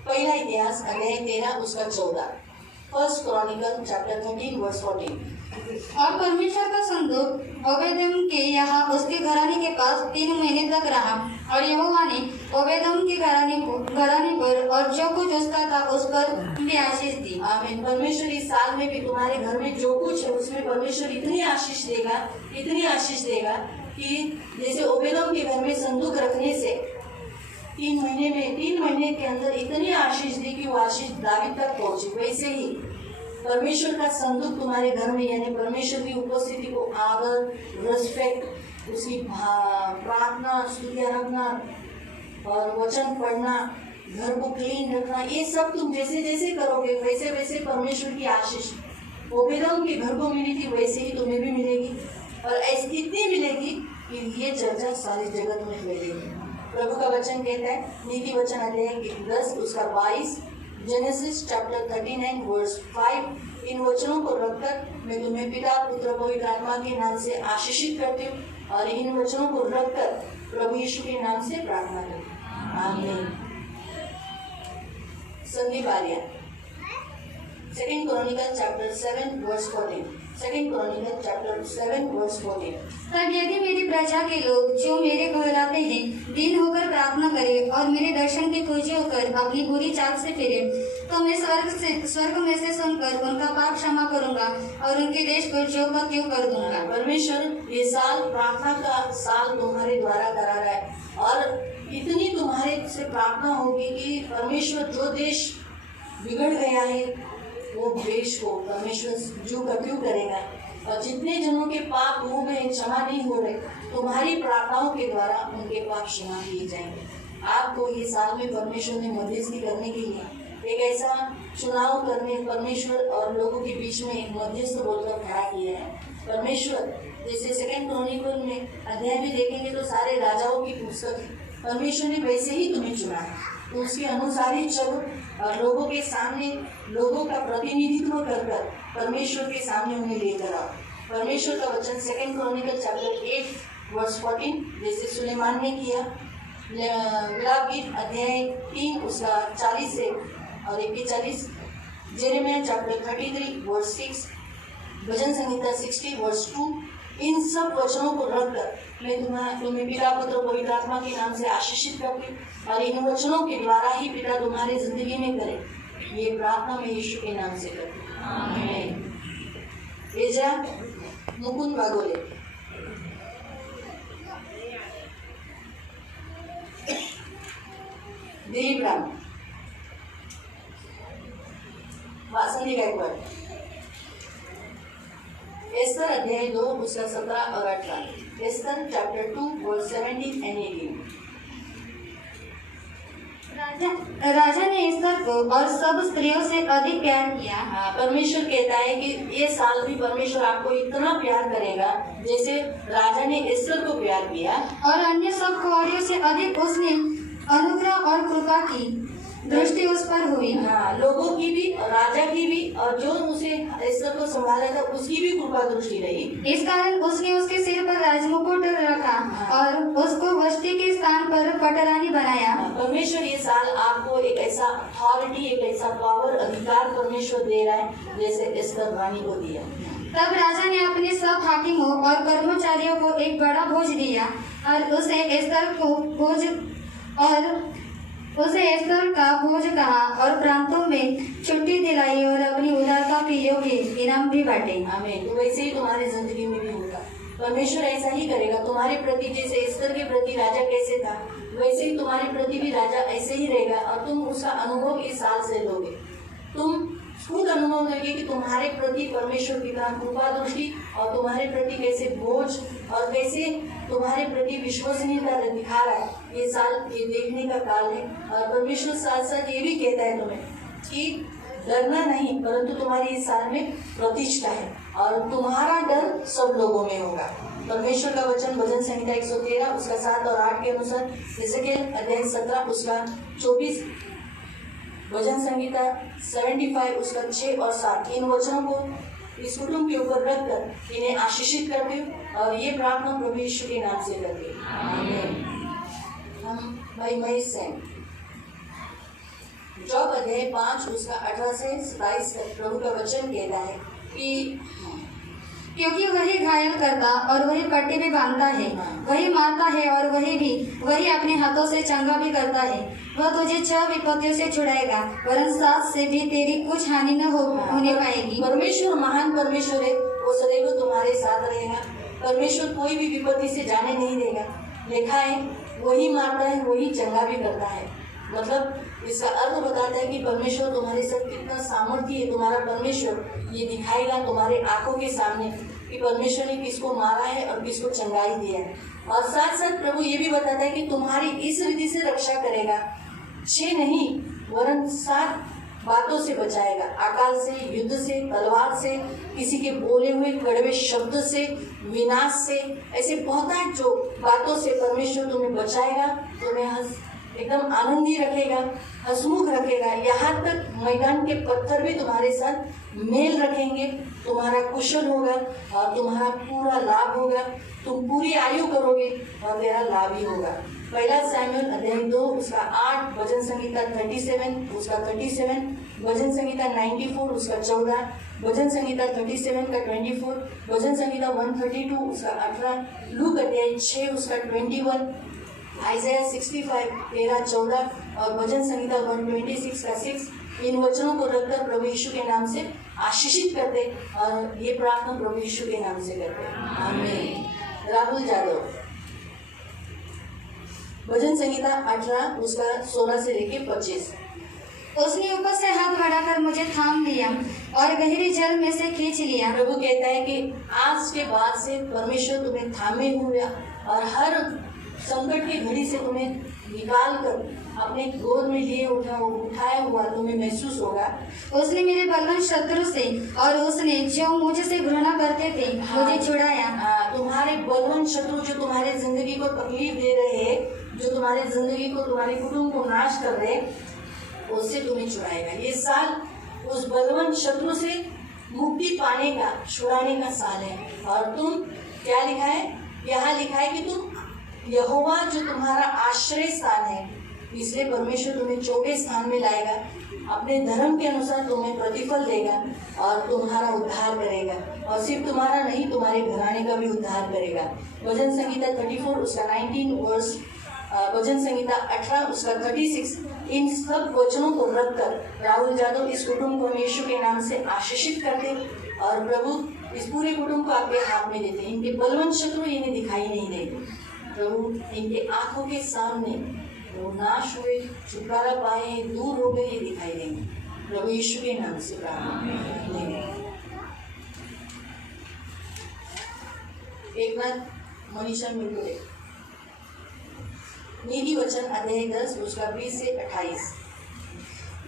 पहला इतिहास अध्याय 13 उसका 14, 1 क्रॉनिकल चैप्टर 13 वर्स 14। और परमेश्वर का संदूक ओबेदेदोम के यहाँ उसके घराने के पास 3 महीने तक रहा। और यहोवा ने ओबेदेदोम के घराने पर और जो कुछ उसका था उस पर भी आशीष दी। आमीन। परमेश्वर इस साल में भी तुम्हारे घर में जो कुछ है उसमें परमेश्वर इतनी आशीष देगा कि जैसे ओबेदेदोम के घर में संदूक रखने से 3 महीने के अंदर इतनी आशीष दी कि वो आशीष दावीद तक पहुंची, वैसे ही परमेश्वर का संदूक तुम्हारे घर में, यानी परमेश्वर की उपस्थिति को आदर, रिस्पेक्ट, उसकी प्रार्थना, स्तुति आराधना और वचन पढ़ना, घर को क्लीन रखना, ये सब तुम जैसे जैसे करोगे वैसे वैसे परमेश्वर की आशीष ओबेदेदोम के घर को मिली थी वैसे ही तुम्हें भी मिलेगी। और ऐसी इतनी मिलेगी कि ये चर्चा सारी जगत में फैलेगी। प्रभु का वचन कहता है, नीति वचन अध्याय 10 उसका 22, जेनेसिस चैप्टर 39 वर्स 5, इन वचनों को रखकर मैं तुम्हें पिता पुत्र पवित्र आत्मा के नाम से आशीषित करती हूँ और इन वचनों को रखकर प्रभु यीशु के नाम से प्रार्थना करती हूँ। आमीन। Sandeep Arya, 2 Chronicle chapter 7 verse 14। 2 Chronicle chapter 7 verse 14। तब यदि मेरी प्रजा के लोग जो मेरे घर आते हैं दीन होकर प्रार्थना करें और मेरे दर्शन के खोजी होकर अपनी बुरी चाल से फिरे, तो मैं स्वर्ग में से सुनकर उनका पाप क्षमा करूंगा और उनके देश को ज्यों का त्यों कर दूंगा। परमेश्वर ये साल प्रार्थना का साल तुम्हारे द्वारा करा रहा है और इतनी तुम्हारे से प्रार्थना होगी कि परमेश्वर जो देश बिगड़ गया है वो देश को परमेश्वर जो कर्फ्यू करेगा और जितने जनों के पाप हो गए क्षमा नहीं हो रहे, तुम्हारी प्रार्थनाओं के द्वारा उनके पाप क्षमा किए जाएंगे। आपको ये साल में परमेश्वर ने मध्यस्थी करने के लिए एक ऐसा चुनाव करने परमेश्वर और लोगों के बीच में एक मध्यस्थ बोलकर खड़ा किया है। परमेश्वर जैसे 2 क्रॉनिकल में अध्याय में देखेंगे तो सारे राजाओं की पुस्तक है, परमेश्वर ने वैसे ही तुम्हें चुना है, तो उसके अनुसार ही चलो और लोगों के सामने लोगों का प्रतिनिधित्व कर परमेश्वर के सामने उन्हें लेकर आओ। परमेश्वर का वचन 2 क्रॉनिकल चैप्टर 8 वर्स 14 जैसे सुलेमान ने किया, विलाप गीत अध्याय 3 उसका 40 से और 41, जेरेमिया चैप्टर 33 वर्स 6, भजन संहिता 60 वर्स 2, इन सब वचनों को रखकर मैं तुम्हें पिता पुत्र पवित्र आत्मा के नाम से आशीषित करती हूँ और इन वचनों के द्वारा ही पिता तुम्हारे जिंदगी में करे, ये प्रार्थना मैं यीशु के नाम से करती हूँ। आमीन। एजा मुकुंद वागोले, दिलीप राम, वासंती गायकवाड़, एस्तर अध्याय 2 उसका 17 और 18, एस्तर चैप्टर 2 वर्स 17 एंड 18। राजा ने एस्तर को और सब स्त्रियों से अधिक प्यार किया। परमेश्वर कहता है कि ये साल भी परमेश्वर आपको इतना प्यार करेगा जैसे राजा ने एस्तर को प्यार किया और अन्य सब कुंवारियों से अधिक उसने अनुग्रह और कृपा की दृष्टि उस पर हुई। हाँ, लोगों की भी, राजा की भी और जो उसे एस्तर को संभाला था उसकी भी कृपा दृष्टि रही। इस कारण उसने उसके सिर पर राजमुकुट रखा और उसको वष्टि के स्थान पर पटरानी बनाया। परमेश्वर ये साल आपको एक ऐसा अथॉरिटी, एक ऐसा पावर, अधिकार परमेश्वर दे रहा है जैसे एस्तर रानी को दिया। तब राजा ने अपने सब हाकिमों और कर्मचारियों को एक बड़ा भोज दिया और उसे एस्तर का भोज कहा और प्रांतों में छुट्टी दिलाई और अपनी उदारता के योग्य इनाम भी बांटे। आमीन। तो वैसे ही तुम्हारी जिंदगी में भी होगा, परमेश्वर ऐसा ही करेगा तुम्हारे प्रति। जैसे एस्तर के प्रति राजा कैसे था वैसे ही तुम्हारे प्रति भी राजा ऐसे ही रहेगा और तुम उसका अनुभव इस साल से लोगे। तुम खुद अनुभव लोगे कि तुम्हारे प्रति परमेश्वर कितना कृपा दृष्टि और तुम्हारे प्रति कैसे बोझ और कैसे तुम्हारे प्रति विश्वसनीयता दिखा रहा है। ये साल ये देखने का काल है और परमेश्वर साथ साथ ये भी कहता है तुम्हें कि डरना नहीं, परंतु तुम्हारी इस साल में प्रतिष्ठा है और तुम्हारा डर सब लोगों में होगा। परमेश्वर का वचन भजन संहिता 113 उसका 7 और 8 के अनुसार, एजेकिएल अध्याय 17 उसका 24, भजन संहिता 75 उसका 6 और 7, इन वचनों को इस कुटुंब के ऊपर रखकर इन्हें आशीषित करती हूँ और ये प्रार्थना प्रभु यीशु के नाम से करती हूँ। आमीन। हम भाई महेश सेन, जॉब अध्याय 5 उसका 18 से 27 तक प्रभु का वचन कहता है कि क्योंकि वही घायल करता और वही पट्टी भी बांधता है, वही मारता है और वही अपने हाथों से चंगा भी करता है। वह तुझे 6 विपत्तियों से छुड़ाएगा, वरन 7 से भी तेरी कुछ हानि न होने पाएगी। परमेश्वर महान परमेश्वर है, वो सदैव तुम्हारे साथ रहेगा। परमेश्वर कोई भी विपत्ति से जाने नहीं देगा। लिखा है वही मारता है, वही चंगा भी करता है। मतलब इसका अर्थ बताता है कि परमेश्वर तुम्हारे साथ कितना सामर्थ्य है। तुम्हारा परमेश्वर ये दिखाएगा तुम्हारे आंखों के सामने कि परमेश्वर ने किसको मारा है और किसको चंगाई दिया है। और साथ साथ प्रभु ये भी बताता है कि तुम्हारी इस रीति से रक्षा करेगा, 6 नहीं वरन 7 बातों से बचाएगा, अकाल से, युद्ध से, तलवार से, किसी के बोले हुए कड़वे शब्द से, विनाश से, ऐसे बहुत जो बातों से परमेश्वर तुम्हें बचाएगा, तुम्हें एकदम आनंदी रखेगा, हंसमुख रखेगा। यहाँ तक मैदान के पत्थर भी तुम्हारे साथ मेल रखेंगे। तुम्हारा कुशल होगा और तुम्हारा पूरा लाभ होगा। तुम पूरी आयु करोगे और तेरा लाभ ही होगा। पहला सैमुएल अध्याय 2 उसका 8, भजन संगीता 37 उसका 37, भजन संगीता 94 उसका 14, भजन संगीता 37 का 24, भजन संगीता 132 उसका 18, लूक अध्याय 6 उसका 21, आइज़ाया 65 13 14 और भजन संगीता 126 का 6। इन वचनों को रखकर प्रभु यीशु के नाम से आशीषित करते और ये प्रार्थना प्रभु यीशु के नाम से करते। आमीन। राहुल जादव, भजन संगीता 18 उसका 16 से लेके 25। उसने ऊपर से हाथ बढ़ाकर मुझे थाम लिया और गहरी जल में से खींच लिया। प्रभु कहता है कि आज के बाद से परमेश्वर तुम्हें थामे हुए और हर संकट की घड़ी से तुम्हें निकाल कर अपने गोद में लिए उठाया हुआ तुम्हें महसूस होगा। उसने मेरे बलवान शत्रु से और उसने जो मुझसे घृणा करते थे मुझे छुड़ाया। तुम्हारे बलवान शत्रु जो तुम्हारे जिंदगी को तकलीफ दे रहे हैं, जो तुम्हारे जिंदगी को, तुम्हारे कुटुंब को नाश कर रहे, उससे तुम्हें छुड़ाएगा। ये साल उस बलवान शत्रु से मुक्ति पाने का, छुड़ाने का साल है। और तुम क्या लिखा है, यहाँ लिखा है कि तुम यहोवा जो तुम्हारा आश्रय स्थान है, इसलिए परमेश्वर तुम्हें चौथे स्थान में लाएगा, अपने धर्म के अनुसार तुम्हें प्रतिफल देगा और तुम्हारा उद्धार करेगा। और सिर्फ तुम्हारा नहीं, तुम्हारे घराने का भी उद्धार करेगा। भजन संगीता 34 उसका 19 वर्स, भजन संगीता 18 उसका 36। इन सब वचनों को रखकर राहुल यादव इस कुटुंब को यीशु के नाम से आशीषित करते और प्रभु इस पूरे कुटुंब को आपके हाथ में देते। इनके बलवान शत्रु इन्हें दिखाई नहीं देते। प्रभु इनके आंखों के सामने वो नाश हुए, छुटकारा पाए, दूर हो गए, ये दिखाई देंगे। प्रभु यीशु के नाम से प्रार्थना। एक नाथ मनीषा मिलते नीति वचन अध्याय 10 उसका 20 से 28।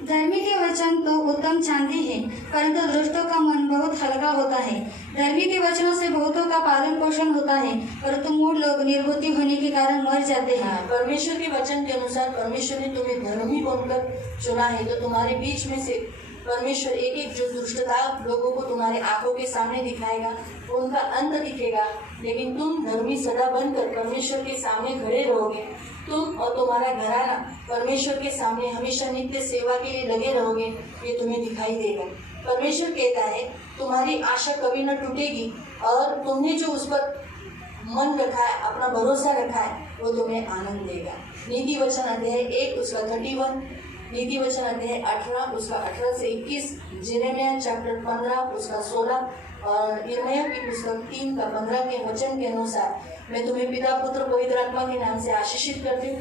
धर्मी के वचन तो उत्तम चांदी है, परंतु दुष्टों का मन बहुत हल्का होता है। धर्मी के वचनों से बहुतों का पालन पोषण होता है, परंतु मूढ़ लोग निर्बुद्धि होने के कारण मर जाते हैं। परमेश्वर के वचन के अनुसार परमेश्वर ने तुम्हें धर्मी बनकर चुना है, तो तुम्हारे बीच में से परमेश्वर एक एक जो दुष्टता लोगों को तुम्हारे आंखों के सामने दिखाएगा, उनका अंत दिखेगा। लेकिन तुम धर्मी सदा बनकर परमेश्वर के सामने खड़े रहोगे। तुम और तुम्हारा घराना परमेश्वर के सामने हमेशा नित्य सेवा के लिए लगे रहोगे, ये तुम्हें दिखाई देगा। परमेश्वर कहता है तुम्हारी आशा कभी न टूटेगी और तुमने जो उस पर मन रखा है, अपना भरोसा रखा है, वो तुम्हें आनंद देगा। नीति वचन अध्याय 1 उसका 31, नीति वचन अध्याय 18 उसका 18 से 21, जेरेमिया चैप्टर 15 उसका 16 और यिर्मयाह की पुस्तक 3 का 15 के वचन के अनुसार मैं तुम्हें पिता पुत्र पवित्र आत्मा के नाम से आशीषित करती हूँ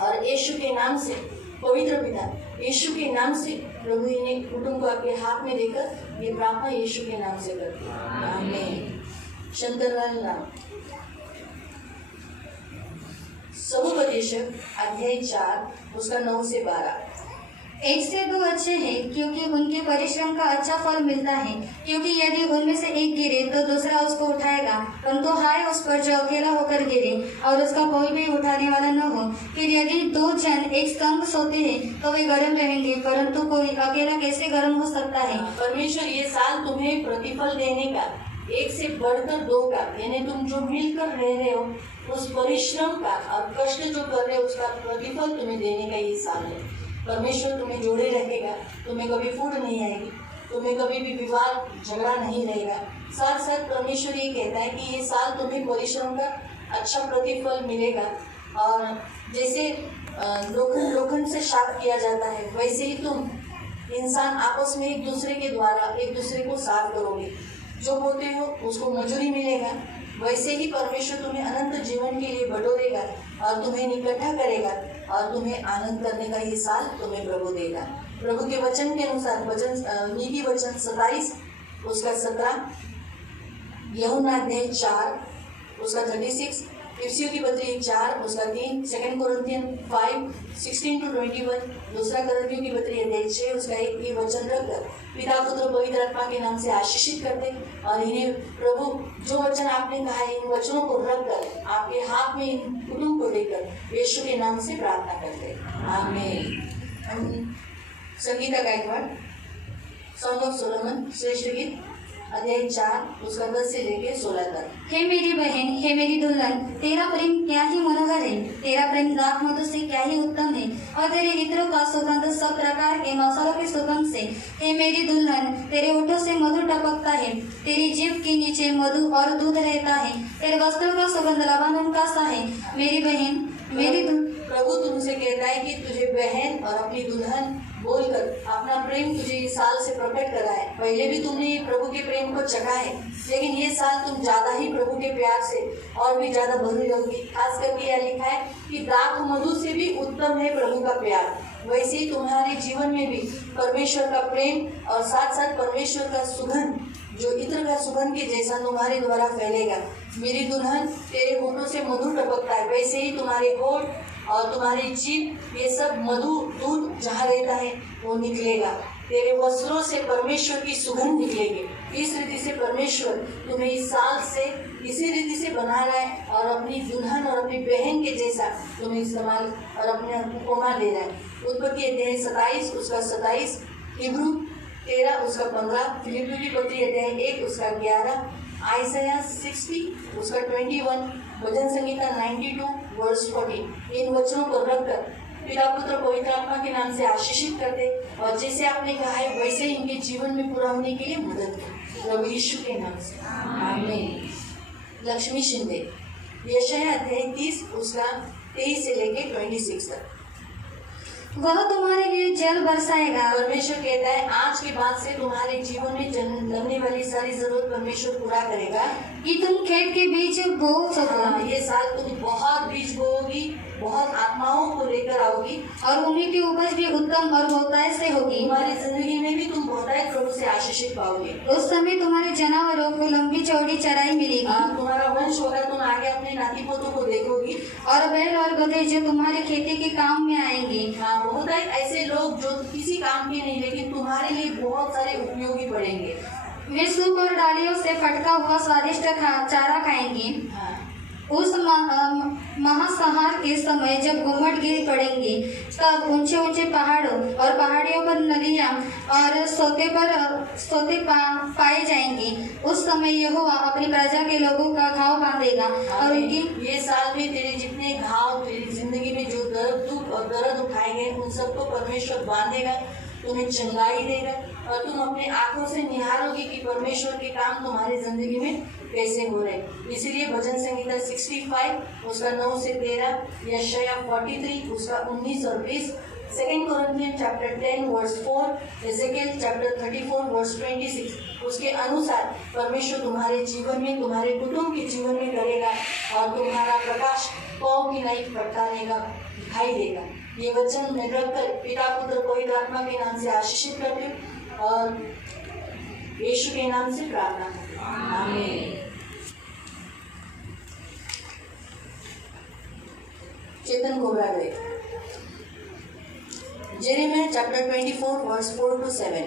और यीशु के नाम से, पवित्र पिता यीशु के नाम से प्रभु इन्हें कुटुंब को आपके हाथ में देकर ये प्रार्थना यीशु के नाम से करती हूँ। आमीन। शंकरलाल नाम, समुपदेशक अध्याय 4 उसका 9 से 12। 1 से 2 अच्छे हैं, क्योंकि उनके परिश्रम का अच्छा फल मिलता है। क्योंकि यदि उनमें से एक गिरे तो दूसरा उसको उठाएगा, परंतु हाय उस पर जो अकेला होकर गिरे और उसका कोई भी उठाने वाला न हो। फिर यदि 2 जन एक संग सोते हैं तो वे गर्म रहेंगे, परंतु कोई अकेला कैसे गर्म हो सकता है। परमेश्वर ये साल तुम्हें प्रतिफल देने का, 1 से बढ़कर 2 का, यानी तुम जो मिलकर रह रहे हो उस परिश्रम का और कष्ट जो कर रहे हो उसका प्रतिफल तुम्हें देने का ये साल है। परमेश्वर तुम्हें जोड़े रखेगा, तुम्हें कभी फूट नहीं आएगी, तुम्हें कभी भी विवाद झगड़ा नहीं रहेगा। साथ साथ परमेश्वर ये कहता है कि ये साल तुम्हें परिश्रम का अच्छा प्रतिफल मिलेगा। और जैसे लोखंड से शार्प किया जाता है, वैसे ही तुम इंसान आपस में एक दूसरे के द्वारा एक दूसरे को साफ करोगे। जो बोते हो उसको मजूरी मिलेगा। वैसे ही परमेश्वर तुम्हें अनंत जीवन के लिए बटोरेगा और तुम्हें इकट्ठा करेगा और तुम्हें आनंद करने का ये साल तुम्हें प्रभु देगा। प्रभु के वचन के अनुसार नीति वचन 27 उसका 17, यूहन्ना अध्याय 4 उसका 36, इफिसियों की पत्री 4 उसका 3, 2 कोरिन्थियन 5:16-21, दूसरा कोरिन्थियों की पत्री अध्याय 6 उसका 1 ये वचन रखकर पिता पुत्र पवित्र आत्मा के नाम से आशीषित करते और इन्हें प्रभु जो वचन आपने कहा है इन वचनों को रखकर आपके हाथ में इन कुटुंब को लेकर यीशु के नाम से प्रार्थना करते। आमीन। संगीत का गायकवाड़ सॉन्ग ऑफ सोलोमन श्रेष्ठ गीत अध्याय 4 उसका 10 से लेके 16 तक। हे मेरी बहन, हे मेरी दुल्हन, तेरा प्रेम क्या ही मनोहर है, तेरा प्रेम दाख मधु से क्या ही उत्तम है, और तेरे इत्रों का सुगंध सब प्रकार के मसालों के सुगंध से। हे मेरी दुल्हन, तेरे होठों से मधु टपकता है, तेरी जीभ के नीचे मधु और दूध रहता है, तेरे वस्त्रों का सुगंध लबानोन का सा है। मेरी बहन, मेरी प्रभु तुमसे कहता है कि तुझे बहन और अपनी दुल्हन बोलकर अपना प्रेम तुझे इस साल से प्रकट करा है। पहले भी तुमने प्रभु के प्रेम को चखा है, लेकिन ये साल तुम ज्यादा ही प्रभु के प्यार से और भी ज्यादा भरी होगी। खास करके यह लिखा है कि दाख मधु से भी उत्तम है प्रभु का प्यार। वैसे ही तुम्हारे जीवन में भी परमेश्वर का प्रेम और साथ साथ परमेश्वर का सुगंध जो इत्र का सुगंध के जैसा तुम्हारे द्वारा फैलेगा। मेरी दुल्हन, तेरे होठों से मधु टपकता है, वैसे ही तुम्हारे होठ और तुम्हारी जीभ ये सब मधु दूध जहाँ रहता है वो निकलेगा। तेरे वस्त्रों से परमेश्वर की सुगंध निकलेगी। इस रीति से परमेश्वर तुम्हें इस साल से इसी रीति से बना रहा है और अपनी दुल्हन और अपनी बहन के जैसा तुम्हें इस्तेमाल और अपने उपमा दे रहा है। उत्पत्ति अध्याय 27 उसका 27, हिब्रू 13 उसका 15, फिलिप्पियों की पत्री अध्याय 1 उसका 11, आइसाया 60 उसका 21, भजन संगीता 92 वर्स 40। इन वचनों को रखकर पिता पुत्र पवित्र आत्मा के नाम से आशीषित करते और जैसे आपने कहा है वैसे इनके जीवन में पूरा होने के लिए मदद करें प्रभु यीशु के नाम से। आमीन। लक्ष्मी शिंदे, यशायाह अध्याय 30 उसका 23 से लेके 26 तक। वह तुम्हारे लिए जल बरसाएगा। परमेश्वर कहता है आज के बाद से तुम्हारे जीवन में लगने वाली सारी जरूरत परमेश्वर पूरा करेगा कि तुम खेत के बीच बो सको। ये साल तुम बहुत बीज बोओगी, बहुत आत्माओं को लेकर आओगी और उन्हीं की उपज भी उत्तम और बहुतायत से होगी। तुम्हारी जिंदगी में भी तुम बहुतायत प्रभु से आशीषित पाओगे। उस समय तुम्हारे जानवरों को लंबी चौड़ी चराई मिलेगी। तुम्हारा वंश होगा, तुम आगे अपने नाती पोतों को देखोगी। और बैल और गधे जो तुम्हारे खेती के काम में आएंगे। बहुतायत ऐसे लोग जो किसी काम के नहीं लेकिन तुम्हारे लिए बहुत सारे उपयोगी पड़ेंगे। वे सूप और डालियों से फटका हुआ स्वादिष्ट चारा खाएंगे। उस महासंहार के समय जब घुमट गिर पड़ेंगे तब ऊंचे ऊंचे पहाड़ों और पहाड़ियों पर नदियां और सोते पाए जाएंगे। उस समय यहोवा अपनी प्रजा के लोगों का घाव बांधेगा और उनकी ये साल में तेरे जितने घाव तेरी जिंदगी में जो दुख और दर्द उठाए गए उन सबको परमेश्वर बांधेगा, तुम्हें चंगाई देगा और तुम अपने आंखों से निहारोगे कि परमेश्वर के काम तुम्हारी जिंदगी में कैसे हो रहे। इसीलिए भजन संगीता 65 उसका 9 से 13, यशायाह 43 उसका 19 और 20, 2 Corinthian chapter 10 verse 4, Ezekiel chapter 34 verse 26 उसके अनुसार परमेश्वर तुम्हारे जीवन में तुम्हारे कुटुंब के जीवन में करेगा और तुम्हारा प्रकाश पाँव की नाई बढ़ता रहेगा, दिखाई देगा। ये वचन मैं रखकर पिता पुत्र पवित्र आत्मा के नाम से आशीषित करती हूँ और यीशु के नाम से प्रार्थना करती हूँ। आमीन। चेतन कोबरागड़े, जेरेमिया चैप्टर 24 वर्स 4 to 7,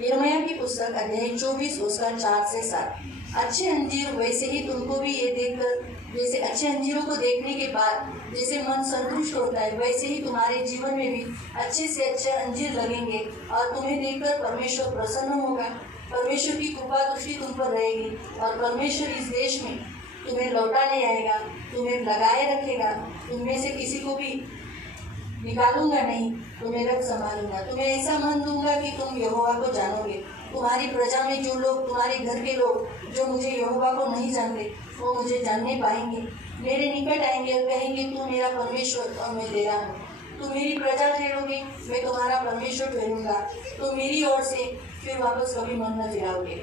यिर्मयाह की पुस्तक अध्याय 24 उसका 4 से 7। अच्छे अंजीर वैसे ही तुमको भी ये देखकर, जैसे अच्छे अंजीरों को देखने के बाद जैसे मन संतुष्ट होता है वैसे ही तुम्हारे जीवन में भी अच्छे से अच्छे अंजीर लगेंगे और तुम्हें देखकर परमेश्वर प्रसन्न होगा। परमेश्वर की कृपा दृष्टि तुम पर रहेगी और परमेश्वर इस देश में तुम्हें लौटा ले आएगा, तुम्हें लगाए रखेगा। तुममें से किसी को भी निकालूंगा नहीं, तुम्हें रख संभालूंगा। तुम्हें ऐसा मन दूंगा कि तुम यहोवा को जानोगे। तुम्हारी प्रजा में जो लोग, तुम्हारे घर के लोग जो मुझे यहोवा को नहीं जानते, वो मुझे जानने पाएंगे, मेरे निकट आएंगे और कहेंगे तू मेरा परमेश्वर और मैं तेरा हूँ। तू मेरी प्रजा ठहरोगे, मैं तुम्हारा परमेश्वर ठहरूंगा, तो मेरी ओर से फिर वापस कभी मन न फिराओगे।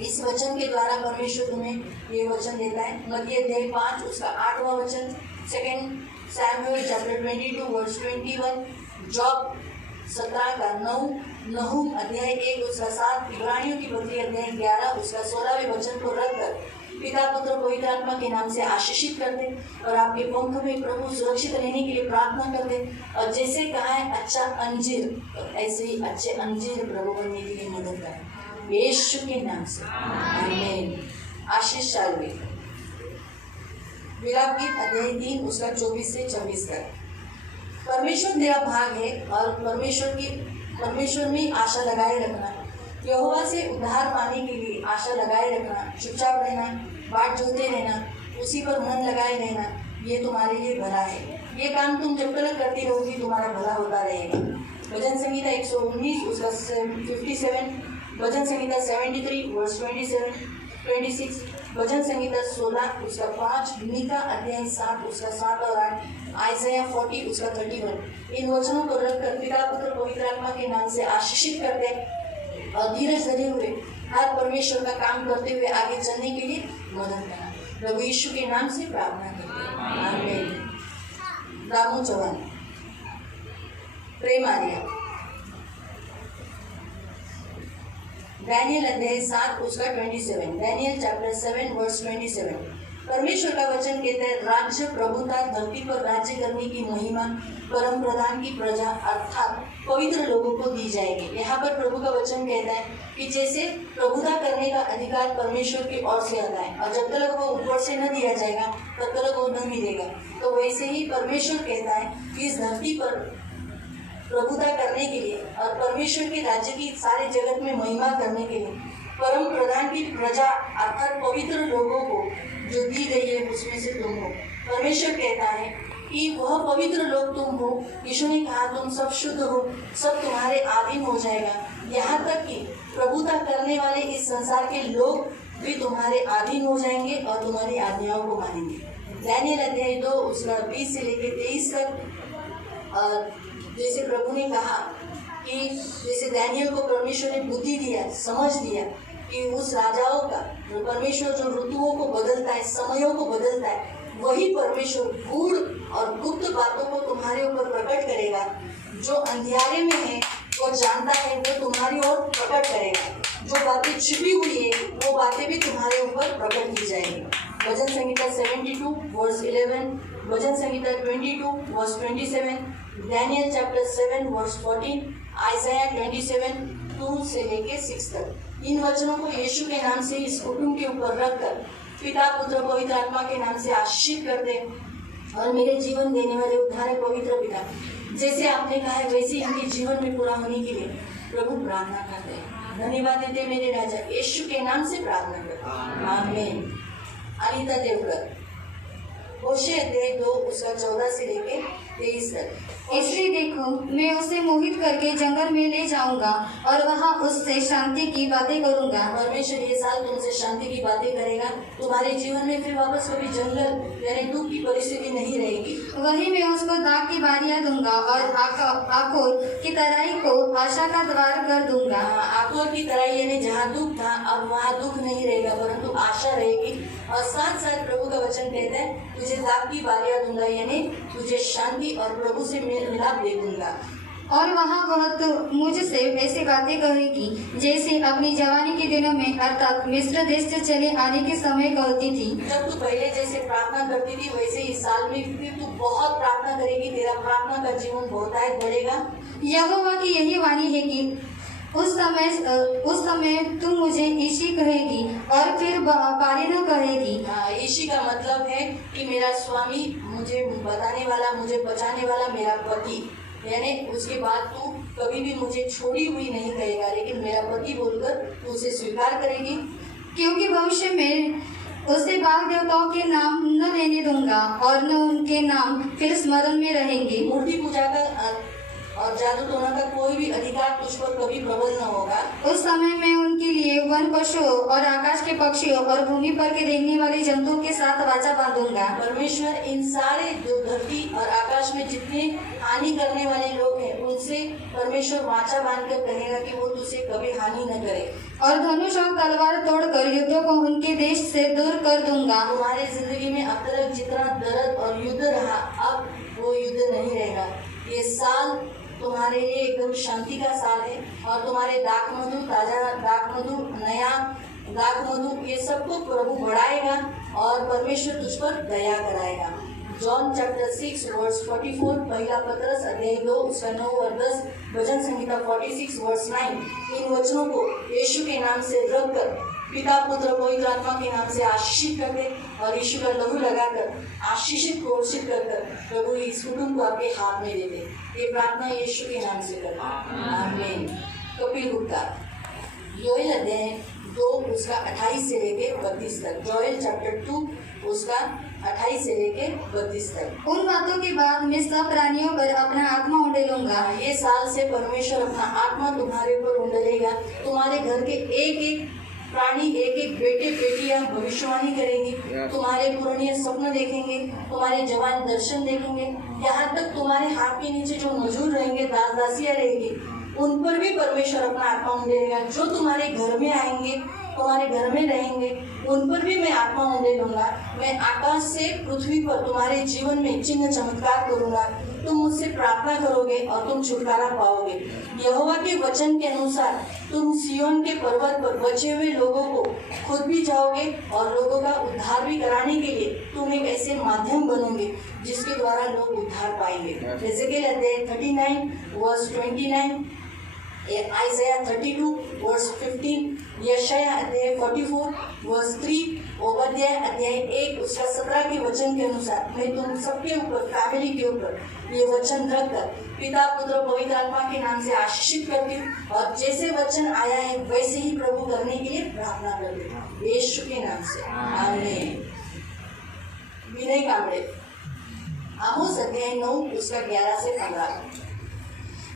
इस वचन के द्वारा परमेश्वर तुम्हें ये वचन देता है। मत्ती अध्याय 5 उसका 8वां वचन, 2 सैमुएल चैप्टर 22 वर्स 21, जॉब 17 का 9, नहूम अध्याय 1 उसका 7, इब्रानियों की पत्री अध्याय 11 उसका 16वें वचन को रखकर पिता पुत्र पवित्र आत्मा के नाम से आशीषित करते और आपके पंख में प्रभु सुरक्षित रहने के लिए प्रार्थना करते। और जैसे कहा है अच्छा अंजीर, ऐसे ही अच्छे अंजीर प्रभु बनने के लिए मदद करें यीशु के नाम से, आमीन। आशीष चालू। विलाप गीत अध्याय 3 उसका 24 से 26 तक। परमेश्वर तेरा भाग है और परमेश्वर में आशा लगाए रखना, यहोवा से उद्धार पाने के लिए आशा लगाए रखना, चुपचाप रहना, बाट जोते रहना, उसी पर मन लगाए रहना, ये तुम्हारे लिए भला है। ये काम तुम जब तक करती रहोगी तुम्हारा भला होता रहेगा। भजन संहिता 119 उसका 57, भजन संहिता 73 वर्स 26, भजन संहिता 16 उसका 5, मीका अध्याय 7 उसका 7 और 8, आइज़ाया 40 उसका 31। इन वचनों को रखकर पिता पुत्र पवित्र आत्मा के नाम से आशीषित करते और धीरज धरे हुए हर परमेश्वर का काम करते हुए आगे चलने के लिए मदद करना। प्रभु यीशु के नाम से प्रार्थना करते, आमीन। दामू चौहान, प्रेम आर्या, डैनियल अध्याय 7 उसका 27, डैनियल चैप्टर 7 वर्स 27। परमेश्वर का वचन कहता है, राज्य प्रभुता धरती पर राज्य करने की महिमा परम प्रधान की प्रजा अर्थात पवित्र लोगों को दी जाएगी। यहाँ पर प्रभु का वचन कहता है कि जैसे प्रभुता करने का अधिकार परमेश्वर की ओर से आता है और जब तक वो ऊपर से न दिया जाएगा तब तक वो न मिलेगा, तो वैसे ही परमेश्वर कहता है कि इस धरती पर प्रभुता करने के लिए और परमेश्वर के राज्य की सारे जगत में महिमा करने के लिए परम प्रधान की प्रजा अर्थात पवित्र लोगों को जो दी गई है उसमें से तुम हो। परमेश्वर कहता है कि वह पवित्र लोग तुम हो। यीशु ने कहा तुम सब शुद्ध हो, सब तुम्हारे अधीन हो जाएगा, यहाँ तक कि प्रभुता करने वाले इस संसार के लोग भी तुम्हारे अधीन हो जाएंगे और तुम्हारी आज्ञाओं को मानेंगे। दानियल अध्याय 2 उसका 20 से लेकर 23 तक। और जैसे प्रभु ने कहा कि जैसे दानियल को परमेश्वर ने बुद्धि दिया, समझ दिया कि उस राजाओं का जो परमेश्वर जो ऋतुओं को बदलता है, समयों को बदलता है, वही परमेश्वर गूढ़ और गुप्त बातों को तुम्हारे ऊपर प्रकट करेगा। जो अंधियारे में है वो जानता है, वो तुम्हारी ओर प्रकट करेगा। जो बातें छिपी हुई है वो बातें भी तुम्हारे ऊपर प्रकट की जाएंगी। भजन संहिता 72 वर्स 11, भजन संहिता 22 verse 27, Daniel chapter 7 verse 14, Isaiah 27 2 से लेके 6 तक। इन वचनों को यीशु के नाम से इस कुटुंब के ऊपर रखकर पिता पुत्र पवित्र आत्मा के नाम से आशीषित करते और मेरे जीवन देने वाले उद्धारक पवित्र पिता, जैसे आपने कहा है वैसे इनके जीवन में पूरा होने के लिए प्रभु प्रार्थना करते हैं। धन्यवाद देते मेरे राजा, यीशु के नाम से प्रार्थना करते, आमीन। अनिता देवकर, होशे अध्याय 2 उसका 14 से लेके 23 तक। इसलिए देखो मैं उसे मोहित करके जंगल में ले जाऊंगा और वहाँ उससे शांति की बातें करूंगा। परमेश्वर ये साल तुमसे शांति की बातें करेगा। तुम्हारे जीवन में फिर वापस कभी जंगल यानी दुख की परिस्थिति नहीं रहेगी। वही मैं उसको दाग की बारियां दूंगा और आकोर की तराई को आशा का द्वार कर दूंगा। आकोर की तराई यानी जहाँ दुख था अब वहाँ दुख नहीं रहेगा परंतु आशा रहेगी। और साथ साथ प्रभु का वचन कहता है तुझे दाग की बारियां दूंगा यानी तुझे शांति और प्रभु से मिलाप दे दूंगा। और वहाँ वह तो मुझसे ऐसी बातें कहेगी जैसे अपनी जवानी के दिनों में अर्थात मिस्र देश से चले आने के समय कहती थी। जब तू पहले जैसे प्रार्थना करती थी वैसे इस साल में फिर तू बहुत प्रार्थना करेगी, तेरा प्रार्थना का जीवन बहुतायत बढ़ेगा। यहोवा की यही वाणी है कि उस समय तुम मुझे ईशी कहेगी और फिर बारी न कहेगी। ईशी का मतलब है कि मेरा स्वामी, मुझे बताने वाला, मुझे बचाने वाला मेरा पति, यानी उसके बाद तू कभी भी मुझे छोड़ी हुई नहीं कहेगा लेकिन मेरा पति बोलकर तू उसे स्वीकार करेगी। क्योंकि भविष्य में उसे बाल देवताओं के नाम न लेने दूंगा और न उनके नाम फिर स्मरण में रहेंगे। मूर्ति पूजा का और जादू टोना का कोई भी अधिकार तुझ पर कभी प्रबल न होगा। उस समय मैं उनके लिए वन पशुओं और आकाश के पक्षियों और भूमि पर के रेंगने वाले जंतुओं के साथ वाचा बांधूंगा। परमेश्वर इन सारे जो धरती और आकाश में जितने हानि करने वाले लोग हैं उनसे परमेश्वर वाचा बांधकर कहेगा कि वो तुझसे कभी हानि न करे और धनुष और तलवार तोड़कर युद्धों को उनके देश से दूर कर दूंगा। तुम्हारे जिंदगी में अब तक जितना दर्द और युद्ध रहा अब वो युद्ध नहीं रहेगा। ये साल तुम्हारे लिए एकदम शांति का साल है और तुम्हारे दाख मधु, ताजा दाख मधु, नया दाख मधु, ये सबको प्रभु बढ़ाएगा और परमेश्वर तुझ पर दया कराएगा। जॉन चैप्टर 6 वर्स 44, पहला पत्रस अध्याय 2 उसका 9 और 10, भजन संहिता 46 वर्स 9। इन वचनों को यीशु के नाम से रखकर पिता पुत्र पवित्र आत्मा के नाम से आशीषित करके और यीशु का लहू लगाकर आशीषित घोषित कर प्रभु इस कुटुंब को आपके हाथ में दे दे। ये प्रार्थना यीशु के नाम से करते हैं, आमीन। कपिल गुप्ता योएल अध्याय 2 उसका 28 से लेके 32 तक। जोएल चैप्टर 2 उसका 28 से लेके 32 तक। उन बातों के बाद मैं सब प्राणियों पर अपना आत्मा उंडेलूंगा। ये साल से परमेश्वर अपना आत्मा तुम्हारे ऊपर उंडेलेगा। तुम्हारे घर के एक एक प्राणी, एक एक बेटे बेटियां भविष्यवाणी करेंगे, तुम्हारे पुराने स्वप्न देखेंगे, तुम्हारे जवान दर्शन देखेंगे, यहाँ तक तुम्हारे हाथ के नीचे जो मजूर रहेंगे, दास दासियां रहेंगी, उन पर भी परमेश्वर अपना आत्मा उंडेलेगा। जो तुम्हारे घर में आएंगे, तुम्हारे घर में रहेंगे, उन पर भी मैं आत्मा उंडे लूंगा। मैं आकाश से पृथ्वी पर तुम्हारे जीवन में चिन्ह चमत्कार करूंगा। तुम मुझसे प्रार्थना करोगे और तुम छुटकारा पाओगे। यहोवा के वचन के अनुसार तुम सियोन के पर्वत पर बचे हुए लोगों को खुद भी जाओगे और लोगों का उद्धार भी कराने के लिए तुम एक ऐसे माध्यम बनोगे जिसके द्वारा लोग उद्धार पाएंगे। एजेकिएल अध्याय 39 वर्स 29, आइज़ाया 32 वर्स 15, यशायाह अध्याय 44 वर्स 3, ओबद्याह अध्याय 1 उसका 17 के वचन के अनुसार मैं तुम सबके ऊपर, फैमिली के ऊपर ये वचन रखकर पिता पुत्र पवित्र आत्मा के नाम से आशीषित करती हूँ और जैसे वचन आया है वैसे ही प्रभु करने के लिए प्रार्थना करती हूँ यीशु के नाम से, आमीन। विनय कांबळे आमोस अध्याय 9 उसका 11 से 15।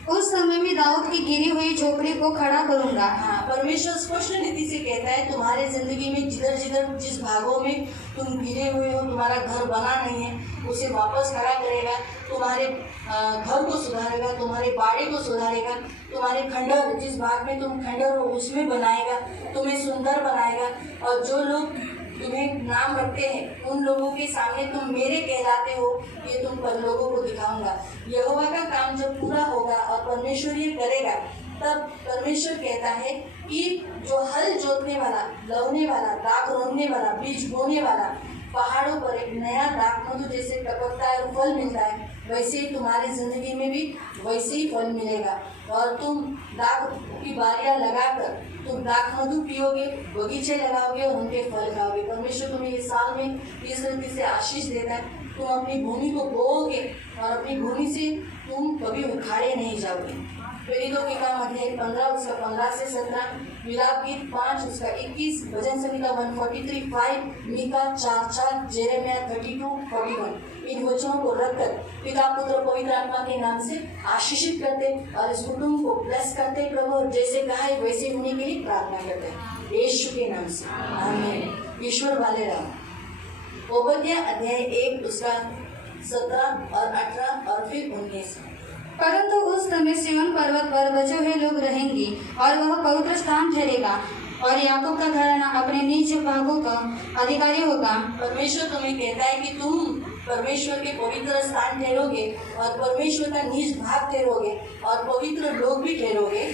उस समय में दाऊद की गिरी हुई झोपड़ी को खड़ा करूंगा। हाँ, परमेश्वर स्पष्ट नीति से कहता है तुम्हारे जिंदगी में जिधर जिधर जिस भागों में तुम गिरे हुए हो, तुम्हारा घर बना नहीं है, उसे वापस खड़ा करेगा। तुम्हारे घर को सुधारेगा, तुम्हारे बाड़े को सुधारेगा, तुम्हारे खंडर, जिस भाग में तुम खंडर हो उसमें बनाएगा, तुम्हें सुंदर बनाएगा। और जो लोग तुम्हें नाम रखते हैं उन लोगों के सामने तुम मेरे कहलाते हो, ये तुम पर लोगों को दिखाऊंगा। यहोवा का काम जब पूरा होगा और परमेश्वर ये करेगा, तब परमेश्वर कहता है कि जो हल जोतने वाला, लवने वाला, दाख रोनने वाला, बीज बोने वाला, पहाड़ों पर एक नया दाख मधु जैसे टपकता है और फल मिलता है, वैसे ही तुम्हारी जिंदगी में भी वैसे ही फल मिलेगा। और तुम दाख की बारियां लगाकर तुम दाख मधु पियोगे, बगीचे लगाओगे और उनके फल खाओगे। परमेश्वर तुम्हें इस साल में इस रीति से आशीष देता है। तुम अपनी भूमि को बोओगे और अपनी भूमि से तुम कभी उखाड़े नहीं जाओगे। प्रेरितों के काम अध्याय 15 उसका 15 से 17, विलाप गीत 5 उसका 21, भजन संहिता 143:5, मीका 4:4, जेरेमिया 32:41। इन वचनों को रखकर पिता पुत्र पवित्र आत्मा के नाम से आशीषित करते और इस कुटुंब को ब्लेस करते। प्रभु जैसे कहा है वैसे होने के लिए प्रार्थना करते हैं यीशु के नाम से, आमीन। ईश्वर वाले राम। ओबद्याह अध्याय 1 उसका 17 और 18 और फिर 19। परंतु उस समय सिय्योन पर्वत पर बचे हुए लोग रहेंगे और वह पवित्र स्थान ठहरेगा और याकूब का घराना अपने निज भागों का अधिकारी होगा। परमेश्वर तुम्हें कहता है कि तुम परमेश्वर के पवित्र स्थान ठहरोगे और परमेश्वर का निज भाग ठहरोगे और पवित्र लोग भी ठहरोगे।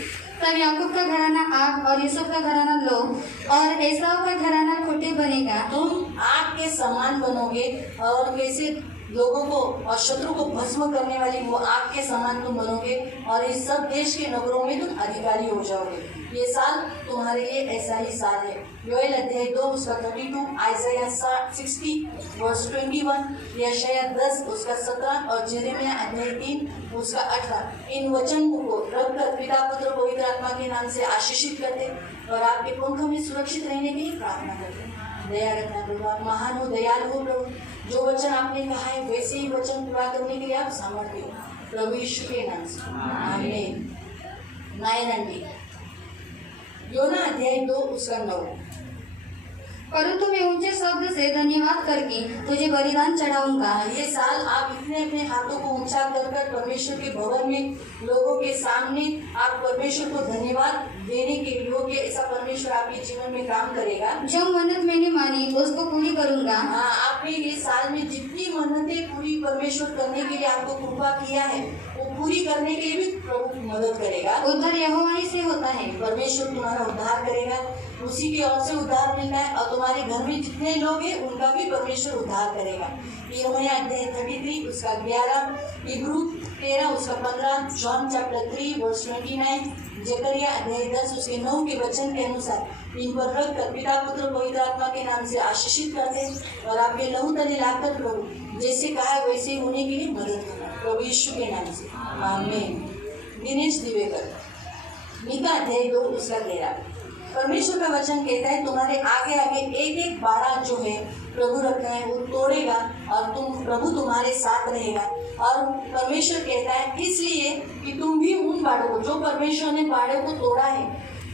तब याकूब का घराना आग और यूसुफ का घराना लोह और एसाव का घराना खुट्टी बनेगा। तुम आग के समान बनोगे और कैसे लोगों को और शत्रु को भस्म करने वाली वो आग के समान तुम बनोगे और इस सब देश के नगरों में तुम अधिकारी हो जाओगे। ये साल तुम्हारे लिए ऐसा ही साल है। योएल अध्याय 2 उसका 32, आइज़ाया 60 वर्स 21, यशायाह 10 उसका 17 और जेरेमिया अध्याय 3 उसका 18। इन वचन को रखकर पिता पुत्र पवित्र आत्मा के नाम से आशीषित करते और आपके पंखों में सुरक्षित रहने के लिए प्रार्थना करते। दया रखना प्रभु, आप महान हो, दयालु हो प्रभु। जो वचन आपने कहा है वैसे ही वचन पूरा करने के लिए आप सामर्थ्य हो। प्रभु यीशु के नाम से आमीन। 9 and 8 योना अध्याय 2 उसका 9। परंतु मैं ऊंचे शब्द से धन्यवाद करके तुझे बलिदान चढ़ाऊंगा। ये साल आप इतने अपने हाथों को ऊंचा कर परमेश्वर के भवन में लोगों के सामने आप परमेश्वर को धन्यवाद देने के योग्य ऐसा परमेश्वर आपके जीवन में काम करेगा। जो मन्नत मैंने मानी उसको पूरी करूंगा। हाँ, आपने ये साल में जितनी मन्नतें पूरी परमेश्वर करने के लिए आपको कृपा किया है वो पूरी करने के लिए भी प्रभु मदद करेगा। उद्धार यहोवा ही से होता है। परमेश्वर तुम्हारा उद्धार करेगा, उसी की ओर से उद्धार मिलना है और तुम्हारे घर में जितने लोग हैं उनका भी परमेश्वर उद्धार करेगा। यिर्मयाह अध्याय 33 उसका 11, इब्रू 13 उसका 15, जॉन चैप्टर 3 वर्स 29, जकरिया अध्याय 10 उसके 9 के वचन के अनुसार इन पर रखकर पिता पुत्र पवित्र आत्मा के नाम से आशीषित करते और आपके लहू तले लाकर प्रभु जैसे कहा है वैसे होने के लिए मदद करना प्रभु यीशु के नाम से आमीन। दिनेश दिवेकर मीका अध्याय 2 उसका 13 परमेश्वर का वचन कहता है तुम्हारे आगे आगे एक एक बाड़ा जो है प्रभु रखा है वो तोड़ेगा और प्रभु तुम्हारे साथ रहेगा। और परमेश्वर कहता है इसलिए कि तुम भी उन बाड़ों को जो परमेश्वर ने बाड़े को तोड़ा है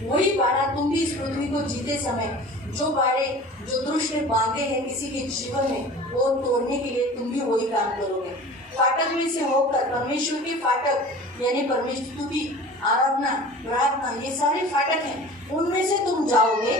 वही बाड़ा तुम भी इस पृथ्वी को जीते समय जो बाड़े जो दुष्ट ने बांधे हैं किसी के जीवन में वो तोड़ने के लिए तुम भी वही काम करोगे। फाटक में से होकर परमेश्वर के फाटक यानी परमेश्वर स्तुति आराधना प्रार्थना ये सारे फाटक हैं उनमें से तुम जाओगे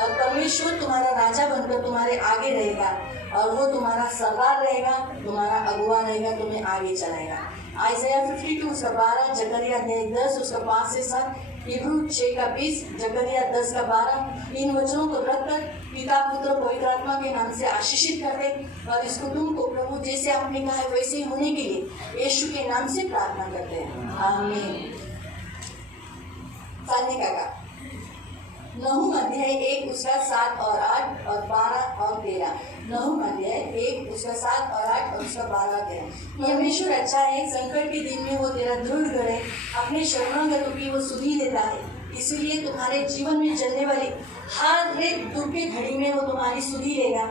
और परमेश्वर तुम्हारा राजा बनकर तुम्हारे आगे रहेगा और वो तुम्हारा सरदार रहेगा, तुम्हारा अगुवा रहेगा, तुम्हें आगे चलाएगा। आइज़ाया 52 उसका 12, जकरिया 10 उसका 5 से 7, इब्रू 6 का 20, जकरिया 10 का 12 इन वचनों को रखकर पिता पुत्र पवित्र आत्मा के नाम से आशीषित करते और इस कुटुंब को प्रभु जैसे आपने कहा है वैसे ही होने के लिए यीशु के नाम से प्रार्थना करते हैं आमीन। नहूम अध्याय 1 उसका 7 और 8 और 12 और 13 नहूम अध्याय 1 उसका 7 और 8 और उसका 12 और 13 परमेश्वर अच्छा है, संकट के दिन में वो तेरा दृढ़ गढ़ है, अपने शरणागतों की वो सुधि देता है। इसीलिए तुम्हारे जीवन में चलने वाली हर एक दुख की घड़ी में वो तुम्हारी सुधि देगा।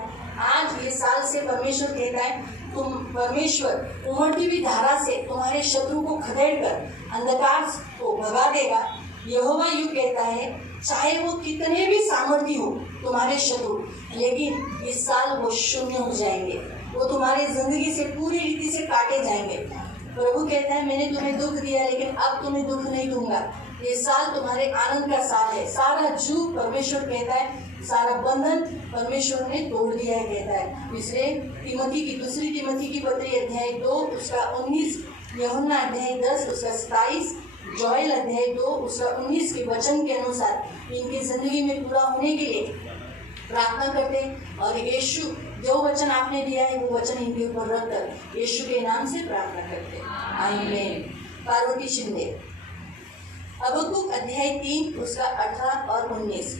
आज ये साल से परमेश्वर कहता है तुम परमेश्वर उमड़ती हुई धारा से तुम्हारे शत्रु को खदेड़कर अंधकार को भगा देगा। यहोवा यूं कहता है चाहे वो कितने भी सामर्थी हो तुम्हारे शत्रु, लेकिन इस साल वो शून्य हो जाएंगे, वो तुम्हारी जिंदगी से पूरी रीति से काटे जाएंगे। प्रभु कहता है मैंने तुम्हें दुख दिया लेकिन अब तुम्हें दुख नहीं दूंगा। ये साल तुम्हारे आनंद का साल है। सारा झूठ परमेश्वर कहता है, सारा बंधन परमेश्वर ने तोड़ दिया है कहता है। इसलिए दूसरी तिमोथी की पत्री अध्याय 2 उसका 19, यूहन्ना अध्याय 10 उसका 27, जोएल अध्याय 2 उसका 19 के वचन के अनुसार इनकी जिंदगी में पूरा होने के लिए प्रार्थना करते और यीशु जो वचन आपने दिया है वो वचन इनके ऊपर रखकर यीशु के नाम से प्रार्थना करते आमीन। पार्वती शिंदे हबक्कुक अध्याय 3 उसका 18 और 19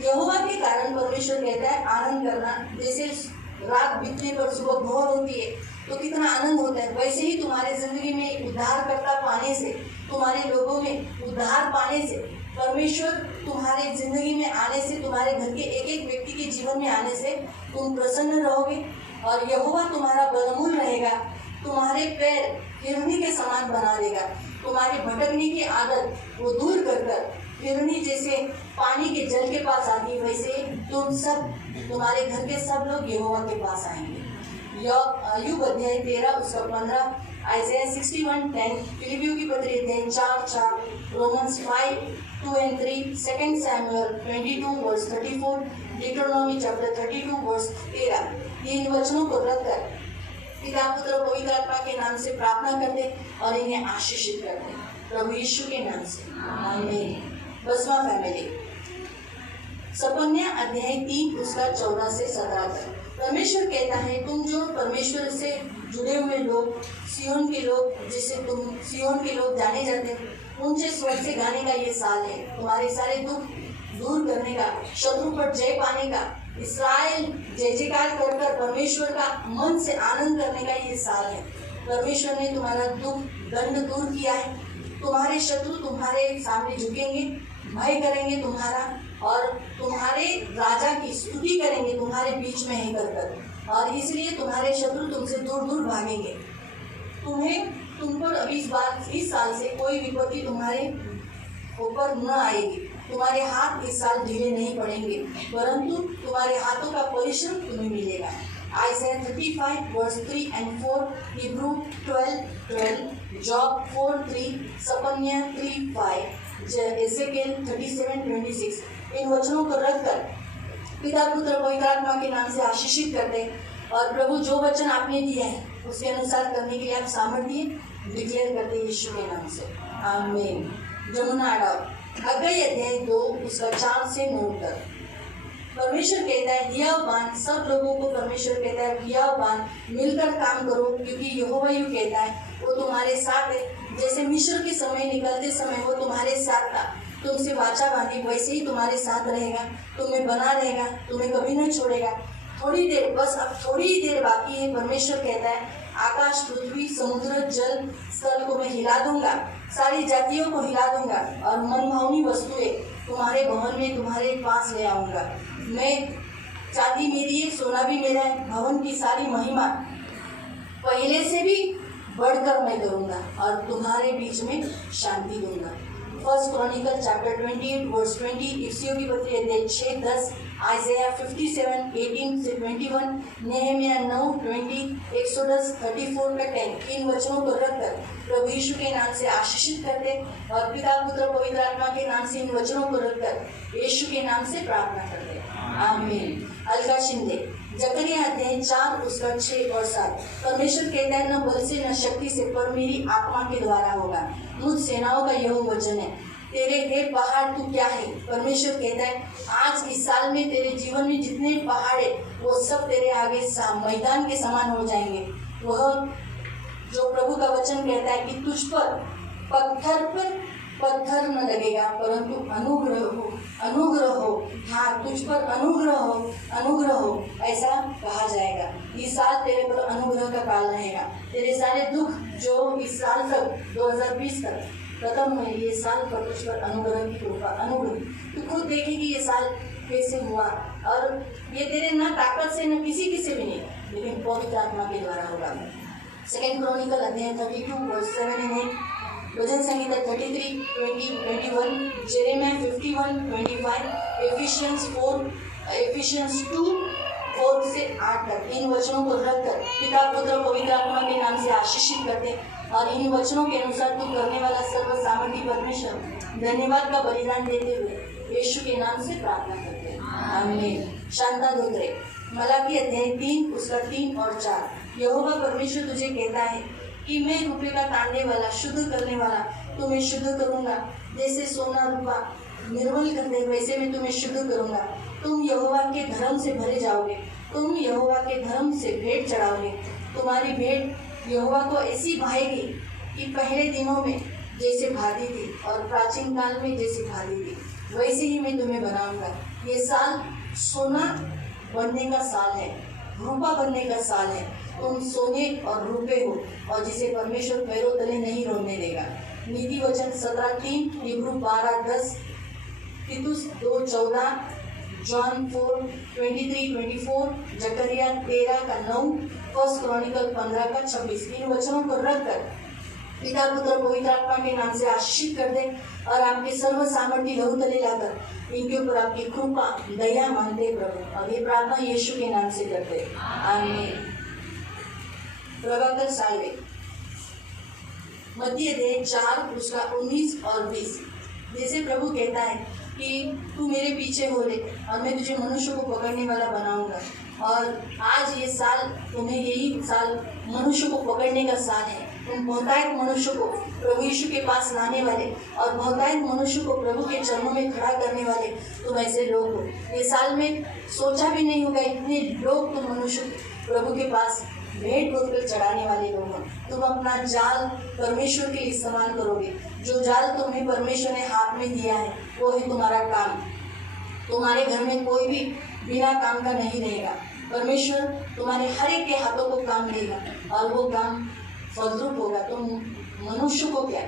यहोवा के कारण परमेश्वर कहता है आनंद करना। जैसे रात बीतने पर सुबह भोर होती है तो कितना आनंद होता है, वैसे ही तुम्हारे जिंदगी में उद्धारकर्ता पाने से, तुम्हारे लोगों में उद्धार पाने से, परमेश्वर तुम्हारे जिंदगी में आने से, तुम्हारे घर के एक एक व्यक्ति के जीवन में आने से तुम प्रसन्न रहोगे और यहोवा तुम्हारा बलमूल रहेगा। तुम्हारे पैर हिरनी के समान बना देगा। तुम्हारी भटकने की आदत वो दूर कर हिरनी जैसे पानी के जल के पास आती है वैसे तुम सब, तुम्हारे घर के सब लोग यहोवा के पास आएंगे। अय्यूब अध्याय 13 उसका 15, आइज़ाया 61:10, फिलिपियों की पत्री अध्याय 4:4, Romans 5:2 and 3, 2 Samuel 22 verse 34, Deuteronomy chapter 32 verse 13 इन वचनों को रखकर पिता पुत्र पवित्र आत्मा के नाम से प्रार्थना करते और इन्हें आशीषित करते प्रभु यीशु के नाम से आमीन। 10वां फैमिली सपन्या अध्याय 3 उसका 14 से 17 तक परमेश्वर कहता है तुम जो परमेश्वर से जुड़े हुए लोग, सियोन के लोग, जिसे तुम सियोन के लोग जाने जाते हैं, ऊंचे स्वर से गाने का ये साल है। तुम्हारे सारे दुख दूर करने का, शत्रु पर जय पाने का, इस्राएल जय जयकार कर परमेश्वर का मन से आनंद करने का ये साल है। परमेश्वर ने तुम्हारा दुख दंड दूर किया है। तुम्हारे शत्रु तुम्हारे सामने झुकेंगे, भय करेंगे तुम्हारा और तुम्हारे राजा की स्तुति करेंगे तुम्हारे बीच में ही कर और इसलिए तुम्हारे शत्रु तुमसे दूर दूर भागेंगे। तुम्हें तुम पर अभी इस साल से कोई विपत्ति तुम्हारे ऊपर न आएगी। तुम्हारे हाथ इस साल ढीले नहीं पड़ेंगे, परंतु तुम्हारे हाथों का परिश्रम तुम्हें मिलेगा। Isaiah 35 verse 3 and 4, Hebrew 12:12, Job 4:3, सपन्या 3:5, एजेकिएल 37:26। इन वचनों को रखकर पिता पुत्र पवित्र आत्मा के नाम से आशीषित करते हैं और प्रभु जो वचन आपने दिया है उसके अनुसार करने के लिए आप सामर्थ्य डिक्लेयर करते हैं यीशु के नाम से। आमीन। जमुना अडाव हग्गाई अध्याय 2 उसका 4 से 9 तक। परमेश्वर कहता है हियावान, सब लोगों को परमेश्वर कहता है हियावान मिलकर काम करो, क्योंकि यहोवा यूं कहता है वो तुम्हारे साथ है। जैसे मिस्र के समय निकलते समय वो तुम्हारे साथ था, तुमसे वाचा बांधी, वैसे ही तुम्हारे साथ रहेगा, तुम्हें बना रहेगा, तुम्हें कभी नहीं छोड़ेगा। थोड़ी देर, बस अब थोड़ी ही देर बाकी है। परमेश्वर कहता है आकाश, पृथ्वी, समुद्र, जल स्थल को मैं हिला दूंगा, सारी जातियों को हिला दूंगा और मनभावनी वस्तुएं तुम्हारे भवन में तुम्हारे पास ले आऊंगा। मैं चांदी मेरी है, सोना भी मेरा है, भवन की सारी महिमा पहले से भी बढ़कर मैं करूंगा और तुम्हारे बीच में शांति दूंगा। फर्स्ट क्रॉनिकल चैप्टर 28 वर्स 20, इफ्सियों की पत्री अध्याय 6:10, आइज़ाया 57:18 से 21, नेहमिया 9:20, एक्सोडस 34:10। इन वचनों को रखकर प्रभु यीशु के नाम से आशीषित करते और पिता पुत्र पवित्र आत्मा के नाम से इन वचनों को रखकर यीशु के नाम से प्रार्थना करते। आमीन। अलका शिंदे, जकरिया अध्याय 4 उसका 6 और 7। परमेश्वर कहता है न बल से न शक्ति से पर मेरी आत्मा के द्वारा होगा, मुझ सेनाओं का यह वचन है। तेरे हे पहाड़ तू क्या है? परमेश्वर कहता है आज इस साल में तेरे जीवन में जितने पहाड़ है वो सब तेरे आगे मैदान के समान हो जाएंगे। वह जो प्रभु का वचन कहता है कि तुझ पर पत्थर न लगेगा परंतु अनुग्रह हो। हाँ, तुझ पर अनुग्रह हो ऐसा कहा जाएगा। इस साल तेरे पर अनुग्रह का काल रहेगा। तेरे सारे दुख जो इस साल तक 2020 तक खत्म हुए, ये साल पर तुझ पर अनुग्रह की कृपा, अनुग्रह तू खुद देखेगी ये साल कैसे हुआ। और ये तेरे न ताकत से न किसी से भी नहीं, लेकिन पवित्र आत्मा के द्वारा होगा। सेकेंड क्रॉनिकल अध्याय 32 वर्स 7 and 8, भजन संगीता 33, 20, 21, जेरेमिया 51, 25, एफिशियंस 2, 4 से 8 तक। इन वचनों को रखकर पिता पुत्र पवित्र आत्मा के नाम से आशीषित करते और इन वचनों के अनुसार तू करने वाला सर्व सामर्थी परमेश्वर धन्यवाद का बलिदान देते हुए यीशु के नाम से प्रार्थना करते हैं। आमीन। शांता धोत्रे, मलाकी अध्याय 3 उसका 3 और 4। यहोवा परमेश्वर तुझे कहता है कि मैं रुपये का तानने वाला, शुद्ध करने वाला तुम्हें शुद्ध करूंगा। जैसे सोना रूपा निर्मल करते वैसे मैं तुम्हें शुद्ध करूंगा। तुम यहोवा के धर्म से भरे जाओगे, तुम यहोवा के धर्म से भेंट चढ़ाओगे। तुम्हारी भेंट यहोवा को ऐसी भाएगी कि पहले दिनों में जैसे भाती थी और प्राचीन काल में जैसी भाती थी वैसे ही मैं तुम्हें बनाऊंगा। ये साल सोना बनने का साल है, रूपा बनने का साल है। तुम सोने और रूपे हो और जिसे परमेश्वर पैरों तले नहीं रोने देगा। नीति वचन 17:3, हिब्रू 12:10, तीतुस 2:14, जॉन 4:23-24, जकरिया 13:9, फर्स्ट क्रॉनिकल 15:26। इन वचनों को रखकर पिता पुत्र पवित्र आत्मा के नाम से आशीषित कर दे और आपके सर्व सामर्थ्य लहू तले लाकर इनके ऊपर आपकी कृपा दया मांगते प्रभु। और ये प्रार्थना यीशु के नाम से करते। आमीन। प्रभाकर साल्वे, मत्ती अध्याय 4 उसका 19 और 20। जैसे प्रभु कहता है कि तू मेरे पीछे हो ले और मैं तुझे मनुष्य को पकड़ने वाला बनाऊंगा। और आज ये साल तुम्हें यही साल मनुष्य को पकड़ने का साल है। तुम बहुतायत मनुष्य को प्रभु यीशु के पास लाने वाले और बहुतायत मनुष्य को प्रभु के चरणों में खड़ा करने वाले तुम ऐसे लोग हो। ये साल में सोचा भी नहीं होगा इतने लोग तुम मनुष्य प्रभु के पास भेंट बोलकर चढ़ाने वाले लोग हो। तुम अपना जाल परमेश्वर के लिए इस्तेमाल करोगे। जो जाल तुम्हें परमेश्वर ने हाथ में दिया है वो है तुम्हारा काम। तुम्हारे घर में कोई भी बिना काम का नहीं रहेगा। परमेश्वर तुम्हारे हर एक के हाथों को काम देगा और वो काम फलद्रूप होगा। तुम मनुष्य को क्या,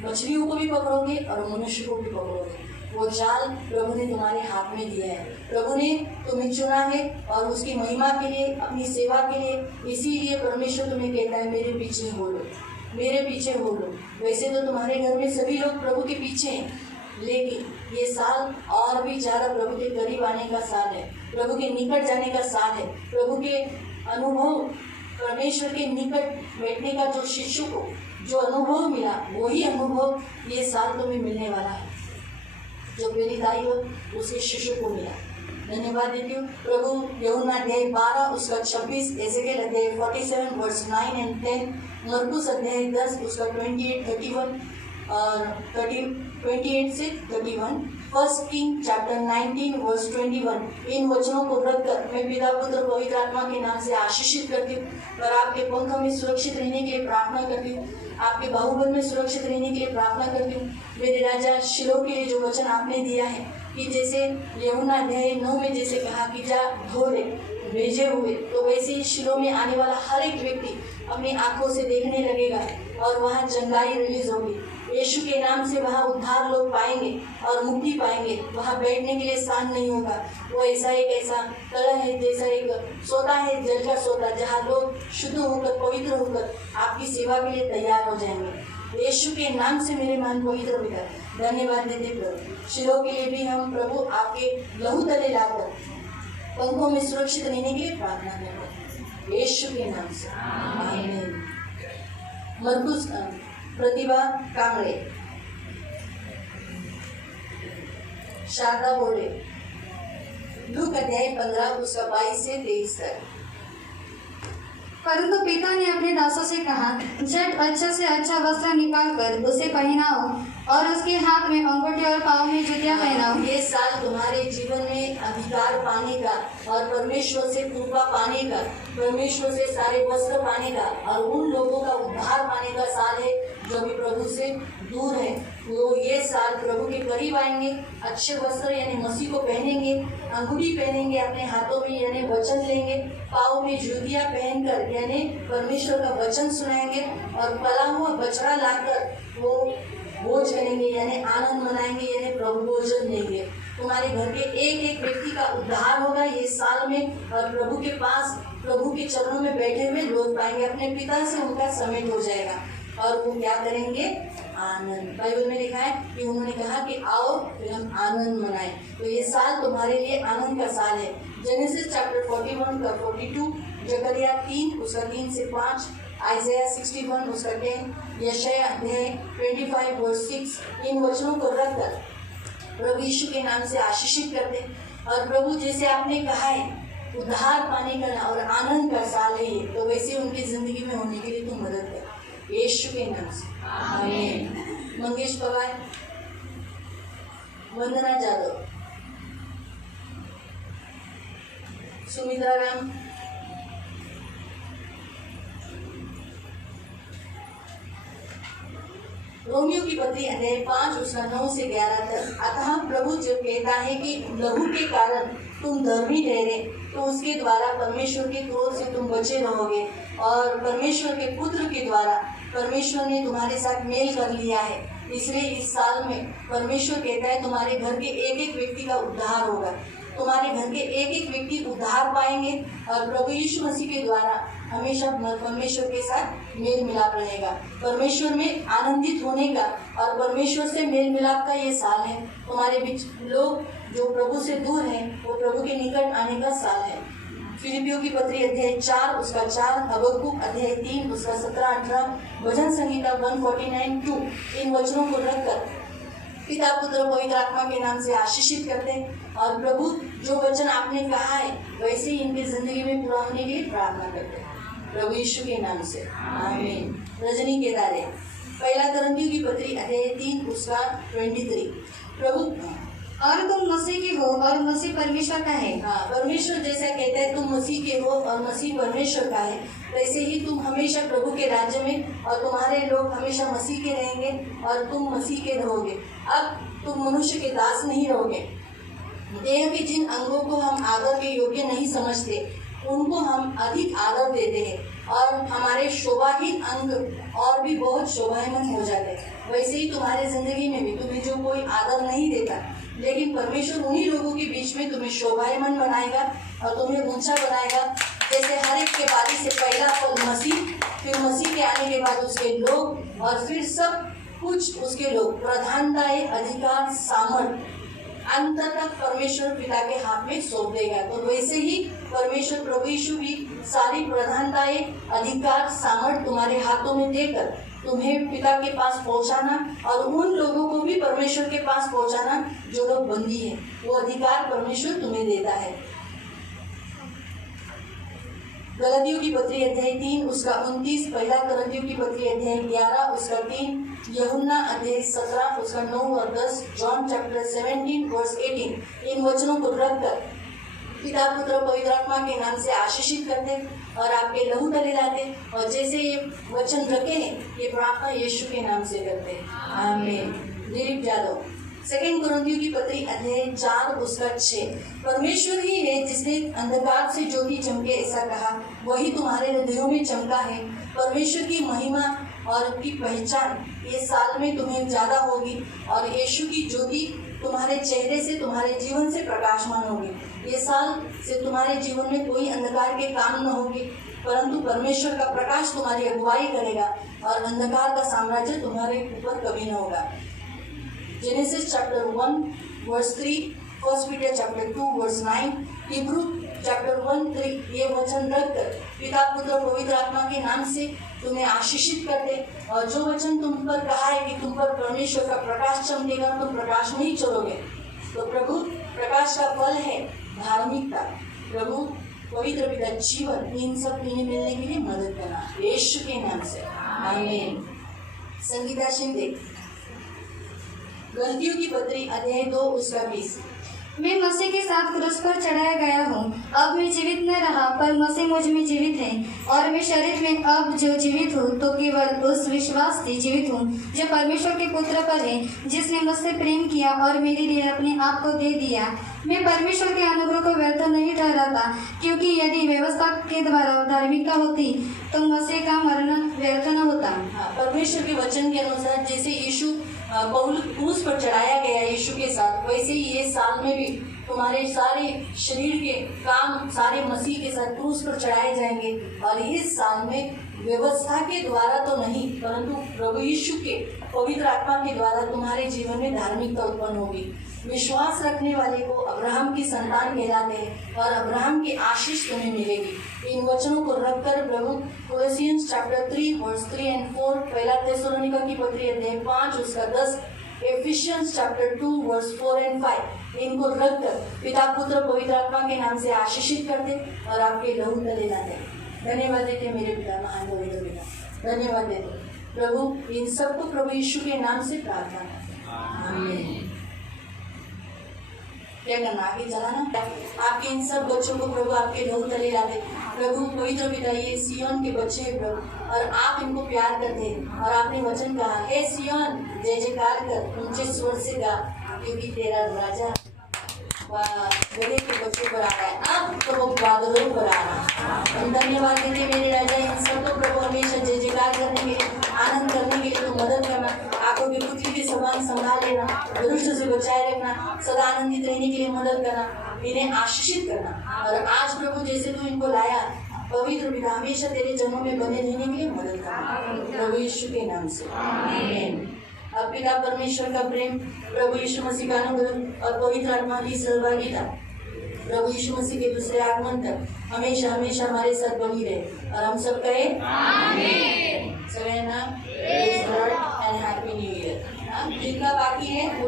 मछलियों को भी पकड़ोगे और मनुष्य को भी पकड़ोगे। वो जाल प्रभु ने तुम्हारे हाथ में दिया है। प्रभु ने तुम्हें चुना है और उसकी महिमा के लिए, अपनी सेवा के लिए। इसीलिए परमेश्वर तुम्हें कहता है मेरे पीछे हो लो, मेरे पीछे हो लो। वैसे तो तुम्हारे घर में सभी लोग प्रभु के पीछे हैं, लेकिन ये साल और भी ज़्यादा प्रभु के करीब आने का साल है, प्रभु के निकट जाने का साल है। प्रभु के अनुभव, परमेश्वर के निकट बैठने का जो शिष्य को जो अनुभव मिला, वही अनुभव ये साल तुम्हें मिलने वाला है, जो प्रेरिताई हो उसके शिष्य को मिला। धन्यवाद देती हूँ। प्रभु यूहन्ना अध्याय 12 उसका 26, एजेकिएल अध्याय 47 वर्स 9 and 10, मरकुस अध्याय 10 उसका 28, 31 और 28 से 31, फर्स्ट किंग चैप्टर 19 वर्स 21। इन वचनों को रखकर मैं पिता पुत्र पवित्र आत्मा के नाम से आशीषित करती हूँ और आपके पंखों में सुरक्षित रहने के लिए प्रार्थना करती हूँ, आपके बाहुबल में सुरक्षित रहने के लिए प्रार्थना करती हूँ। मेरे राजा, शिलो के लिए जो वचन आपने दिया है कि जैसे यूहन्ना अध्याय 9 में जैसे कहा कि जा धो ले भेजे हुए, तो वैसे ही शिलो में आने वाला हर एक व्यक्ति अपनी आंखों से देखने लगेगा और वहाँ चंगाई रिलीज होगी। यीशु के नाम से वहाँ उद्धार लोग पाएंगे और मुक्ति पाएंगे। वहाँ बैठने के लिए स्थान नहीं होगा, वो ऐसा तला है, जैसा एक सोता है, जल का सोता, जहाँ लोग शुद्ध होकर पवित्र होकर आपकी सेवा के लिए तैयार हो जाएंगे। यीशु के नाम से मेरे मन पवित्र पिता धन्यवाद देते प्रभु। शिलो के लिए भी हम प्रभु आपके लहू तले लाकर पंखों में सुरक्षित रहने के लिए प्रार्थना करते हैं, यीशु के नाम से आमीन। मरकुस प्रतिभा कांगड़े, शारदा बोले, लूक अध्याय 15 उसका 22 से 23 तक। परंतु पिता ने अपने दासों से कहा, झट अच्छा से अच्छा वस्त्र निकाल कर उसे पहनाओ और उसके हाथ में अंगूठी और पाँव में जूतियाँ पहनाओ। ये साल तुम्हारे जीवन में अधिकार पाने का और परमेश्वर से कृपा पाने का, परमेश्वर से सारे वस्त्र पाने का और उन लोगों का उद्धार पाने का साल है जो भी प्रभु से दूर है। वो ये साल प्रभु के करीब आएंगे, अच्छे वस्त्र यानी मसीह को पहनेंगे, अंगूठी पहनेंगे अपने हाथों में यानी वचन लेंगे, पाँव में जूतियाँ पहनकर यानी परमेश्वर का वचन सुनाएंगे और पला हुआ बछड़ा लाकर वो भोज करेंगे यानी आनंद मनाएंगे यानी प्रभु भोजन लेंगे। तुम्हारे घर के एक एक व्यक्ति का उद्धार होगा ये साल में और प्रभु के पास, प्रभु के चरणों में बैठे हुए लोग पाएंगे, अपने पिता से उनका समेट हो जाएगा और वो क्या करेंगे? आनंद। बाइबल में लिखा है कि उन्होंने कहा कि आओ फिर हम आनंद मनाएं। तो ये साल तुम्हारे लिए आनंद का साल है। जेनेसिस चैप्टर 41 का 42, जकरिया 3 उसका 3 से 5, आइज़ाया 61 उसका 10, यशायाह अध्याय 25 वर्स 6। इन वचनों को रखकर प्रभु यीशु के नाम से आशीषित करते और प्रभु जैसे आपने कहा है उद्धार पाने का और आनंद का साल है ये, तो वैसे उनकी जिंदगी में होने के लिए तुम मदद कर यीशु के नाम से आमीन। मंगेश पवार, वंदना जादव, सुमित्रा राम, रोमियो की पत्री अध्याय 5 उसका 9 से 11 तक। अतः प्रभु जब कहता है कि लहू के कारण तुम धर्मी ठहरे, तो उसके द्वारा परमेश्वर के क्रोध से तुम बचे रहोगे और परमेश्वर के पुत्र के द्वारा परमेश्वर ने तुम्हारे साथ मेल कर लिया है। इसलिए इस साल में परमेश्वर कहता है तुम्हारे घर के एक एक व्यक्ति का उद्धार होगा, तुम्हारे घर के एक एक व्यक्ति उद्धार पाएंगे और प्रभु यीशु मसीह के द्वारा हमेशा परमेश्वर के साथ मेल मिलाप रहेगा। परमेश्वर में आनंदित होने का और परमेश्वर से मेल मिलाप का ये साल है। तुम्हारे बीच लोग जो प्रभु से दूर हैं वो प्रभु के निकट आने का साल है। फिलिपियों की पत्री अध्याय 4 उसका 4, हबक्कुक अध्याय 3 उसका 17-18, भजन संहिता 149:2। इन वचनों को रखकर पिता पुत्र पवित्र आत्मा के नाम से आशीषित करते हैं और प्रभु जो वचन आपने कहा है वैसे ही इनकी जिंदगी में पूरा होने के लिए प्रार्थना करते हैं प्रभु यीशु के नाम से आमीन। रजनी केदारे, पहला कुरिन्थियों की पत्री अध्याय 3 उसका 23। प्रभु और तुम मसीह के हो और मसीह परमेश्वर का है। हाँ, परमेश्वर जैसा कहता है तुम मसीह के हो और मसीह परमेश्वर का है, वैसे ही तुम हमेशा प्रभु के राज्य में और तुम्हारे लोग हमेशा मसीह के रहेंगे और तुम मसीह के रहोगे। अब तुम मनुष्य के दास नहीं रहोगे। देह के जिन अंगों को हम आदर के योग्य नहीं समझते उनको हम अधिक आदर देते हैं और हमारे शोभाहीन अंग और भी बहुत शोभायमान हो जाते हैं। वैसे ही तुम्हारे जिंदगी में भी तुम्हें जो कोई आदर नहीं देता, लेकिन परमेश्वर उन्हीं लोगों के बीच में तुम्हें शोभायमान बनाएगा और तुम्हें ऊंचा बनाएगा जैसे हर एक के बारी से पहला फल मसीह, फिर मसीह के आने के बाद उसके लोग, और फिर सब कुछ उसके लोग, प्रधानताएं, अधिकार, सामर्थ अंत तक परमेश्वर पिता के हाथ में सौंप देगा। तो वैसे ही परमेश्वर प्रभु यीशु भी सारी प्रधानताएं, अधिकार, सामर्थ तुम्हारे हाथों में देकर तुम्हें पिता के पास पहुंचाना, और उन लोगों को भी परमेश्वर के पास पहुंचाना जो लोग बंदी है, वो अधिकार परमेश्वर तुम्हें देता है। गलतियों की पत्री अध्याय 3 उसका 29, पहला करंथियों की पत्री अध्याय 11 उसका 3, यूहन्ना अध्याय 17 उसका 9 और 10, जॉन चैप्टर 17 वर्स 18। इन वचनों को रखकर पिता पुत्र पवित्र आत्मा के नाम से आशीषित करते और आपके लहू तले लाते, और जैसे ये वचन रखे हैं ये प्रार्थना यीशु के नाम से करते। आमीन। दिलीप जादव, सेकंड कुरिन्थियों की पत्री अध्याय 4 उसका 6। परमेश्वर ही है जिसने अंधकार से ज्योति चमके ऐसा कहा, वही तुम्हारे हृदयों में चमका है। परमेश्वर की महिमा और की पहचान ये साल में तुम्हें ज्यादा होगी, और यीशु की ज्योति तुम्हारे चेहरे से, तुम्हारे जीवन से प्रकाशमान होगी। ये साल से तुम्हारे जीवन में कोई अंधकार के काम न होगी, परंतु परमेश्वर का प्रकाश तुम्हारी अगुवाई करेगा, और अंधकार का साम्राज्य तुम्हारे ऊपर कभी न होगा। Genesis chapter 1 verse 3, first Peter chapter 2 verse 9, Hebrew chapter 1:3 ये वचन रखकर पिता पुत्र पवित्र आत्मा के नाम से तुम्हें आशीषित करते, और जो वचन तुम पर कहा है कि तुम पर परमेश्वर का प्रकाश चमकेगा, तुम प्रकाश में ही चलोगे। तो प्रभु प्रकाश का फल है धार्मिकता, प्रभु पवित्र पिता जीवन, इन सब तुम्हें मिलने के लिए मदद करना यीशु के नाम से। आमीन। संगीता शिंदे, गलतियों की पत्री अध्याय 2 उसका 20। मैं मसीह के साथ क्रूस पर चढ़ाया गया हूँ। अब मैं जीवित न रहा, पर मसीह मुझ में जीवित है, और मैं शरीर में अब जो जीवित हूँ तो केवल उस विश्वास से जीवित हूँ जो परमेश्वर के पुत्र पर है, जिसने मुझसे प्रेम किया और मेरे लिए अपने आप को दे दिया। मैं परमेश्वर के अनुग्रह को व्यर्थ नहीं ठहराता, क्योंकि यदि व्यवस्था के द्वारा धार्मिकता होती तो मसीह का मरण व्यर्थ न होता। परमेश्वर के वचन के अनुसार जैसे यीशु क्रूस पर चढ़ाया गया यीशु के साथ, वैसे ही ये साल में भी तुम्हारे सारे शरीर के काम सारे मसीह के साथ क्रूस पर चढ़ाए जाएंगे, और इस साल में व्यवस्था के द्वारा तो नहीं, परंतु प्रभु यीशु के पवित्र आत्मा के द्वारा तुम्हारे जीवन में धार्मिकता उत्पन्न होगी। विश्वास रखने वाले को अब्राहम की संतान कहलाते हैं, और अब्राहम की आशीष तुम्हें मिलेगी। इन वचनों को रखकर प्रभु कोलोसियंस चैप्टर 3 वर्स 3 और 4, पहला थिस्सलुनीका की पत्री अध्याय 5 उसका 10, एफिशियंस चैप्टर 2 वर्स 4 और 5, इनको रखकर पिता पुत्र पवित्र आत्मा के नाम से आशीषित करते और आपके लहू तले लाते। धन्यवाद देते मेरे पिता, महान पवित्र पिता, धन्यवाद देते प्रभु। इन सबको प्रभु यीशु के नाम से प्रार्थना। आमीन। क्या करना, आगे चलाना। आपके इन सब बच्चों को प्रभु आपके लहू तले लाते। प्रभु पवित्र पिता, ये सिय्योन के बच्चे हैं प्रभु, और आप इनको प्यार करते हैं, और आपने वचन कहा, हे सिय्योन जय जयकार कर, ऊंचे स्वर से गा, क्योंकि तेरा राजा गधे के बच्चों पर आ रहा है, अब प्रभु बादलों पर आ रहा है। हम धन्यवाद देते मेरे राजा, इन सबको प्रभु हमेशा जय जयकार करने के लिए, आनंद करने के लिए तो मदद करना, आंखों की पुतली के समान संभाल लेना, दुष्ट से बचाए रखना, सदा आनंदित रहने के लिए मदद करना, इन्हें आशीषित करना। और आज प्रभु जैसे तू इनको लाया, पवित्र पिता हमेशा तेरे जनों में बने रहने के लिए मदद करना, प्रभु यीशु के नाम से। आमीन। अब पिता परमेश्वर का प्रेम, प्रभु यीशु मसीह का अनुग्रह और पवित्र आत्मा की सहभागिता प्रभु यीशु मसीह के दूसरे आगमन तक हमेशा हमेशा हमारे साथ बनी रहे, और हम सब कहें आमीन। सवेना praise the lord and happy new year. जितना बाकी है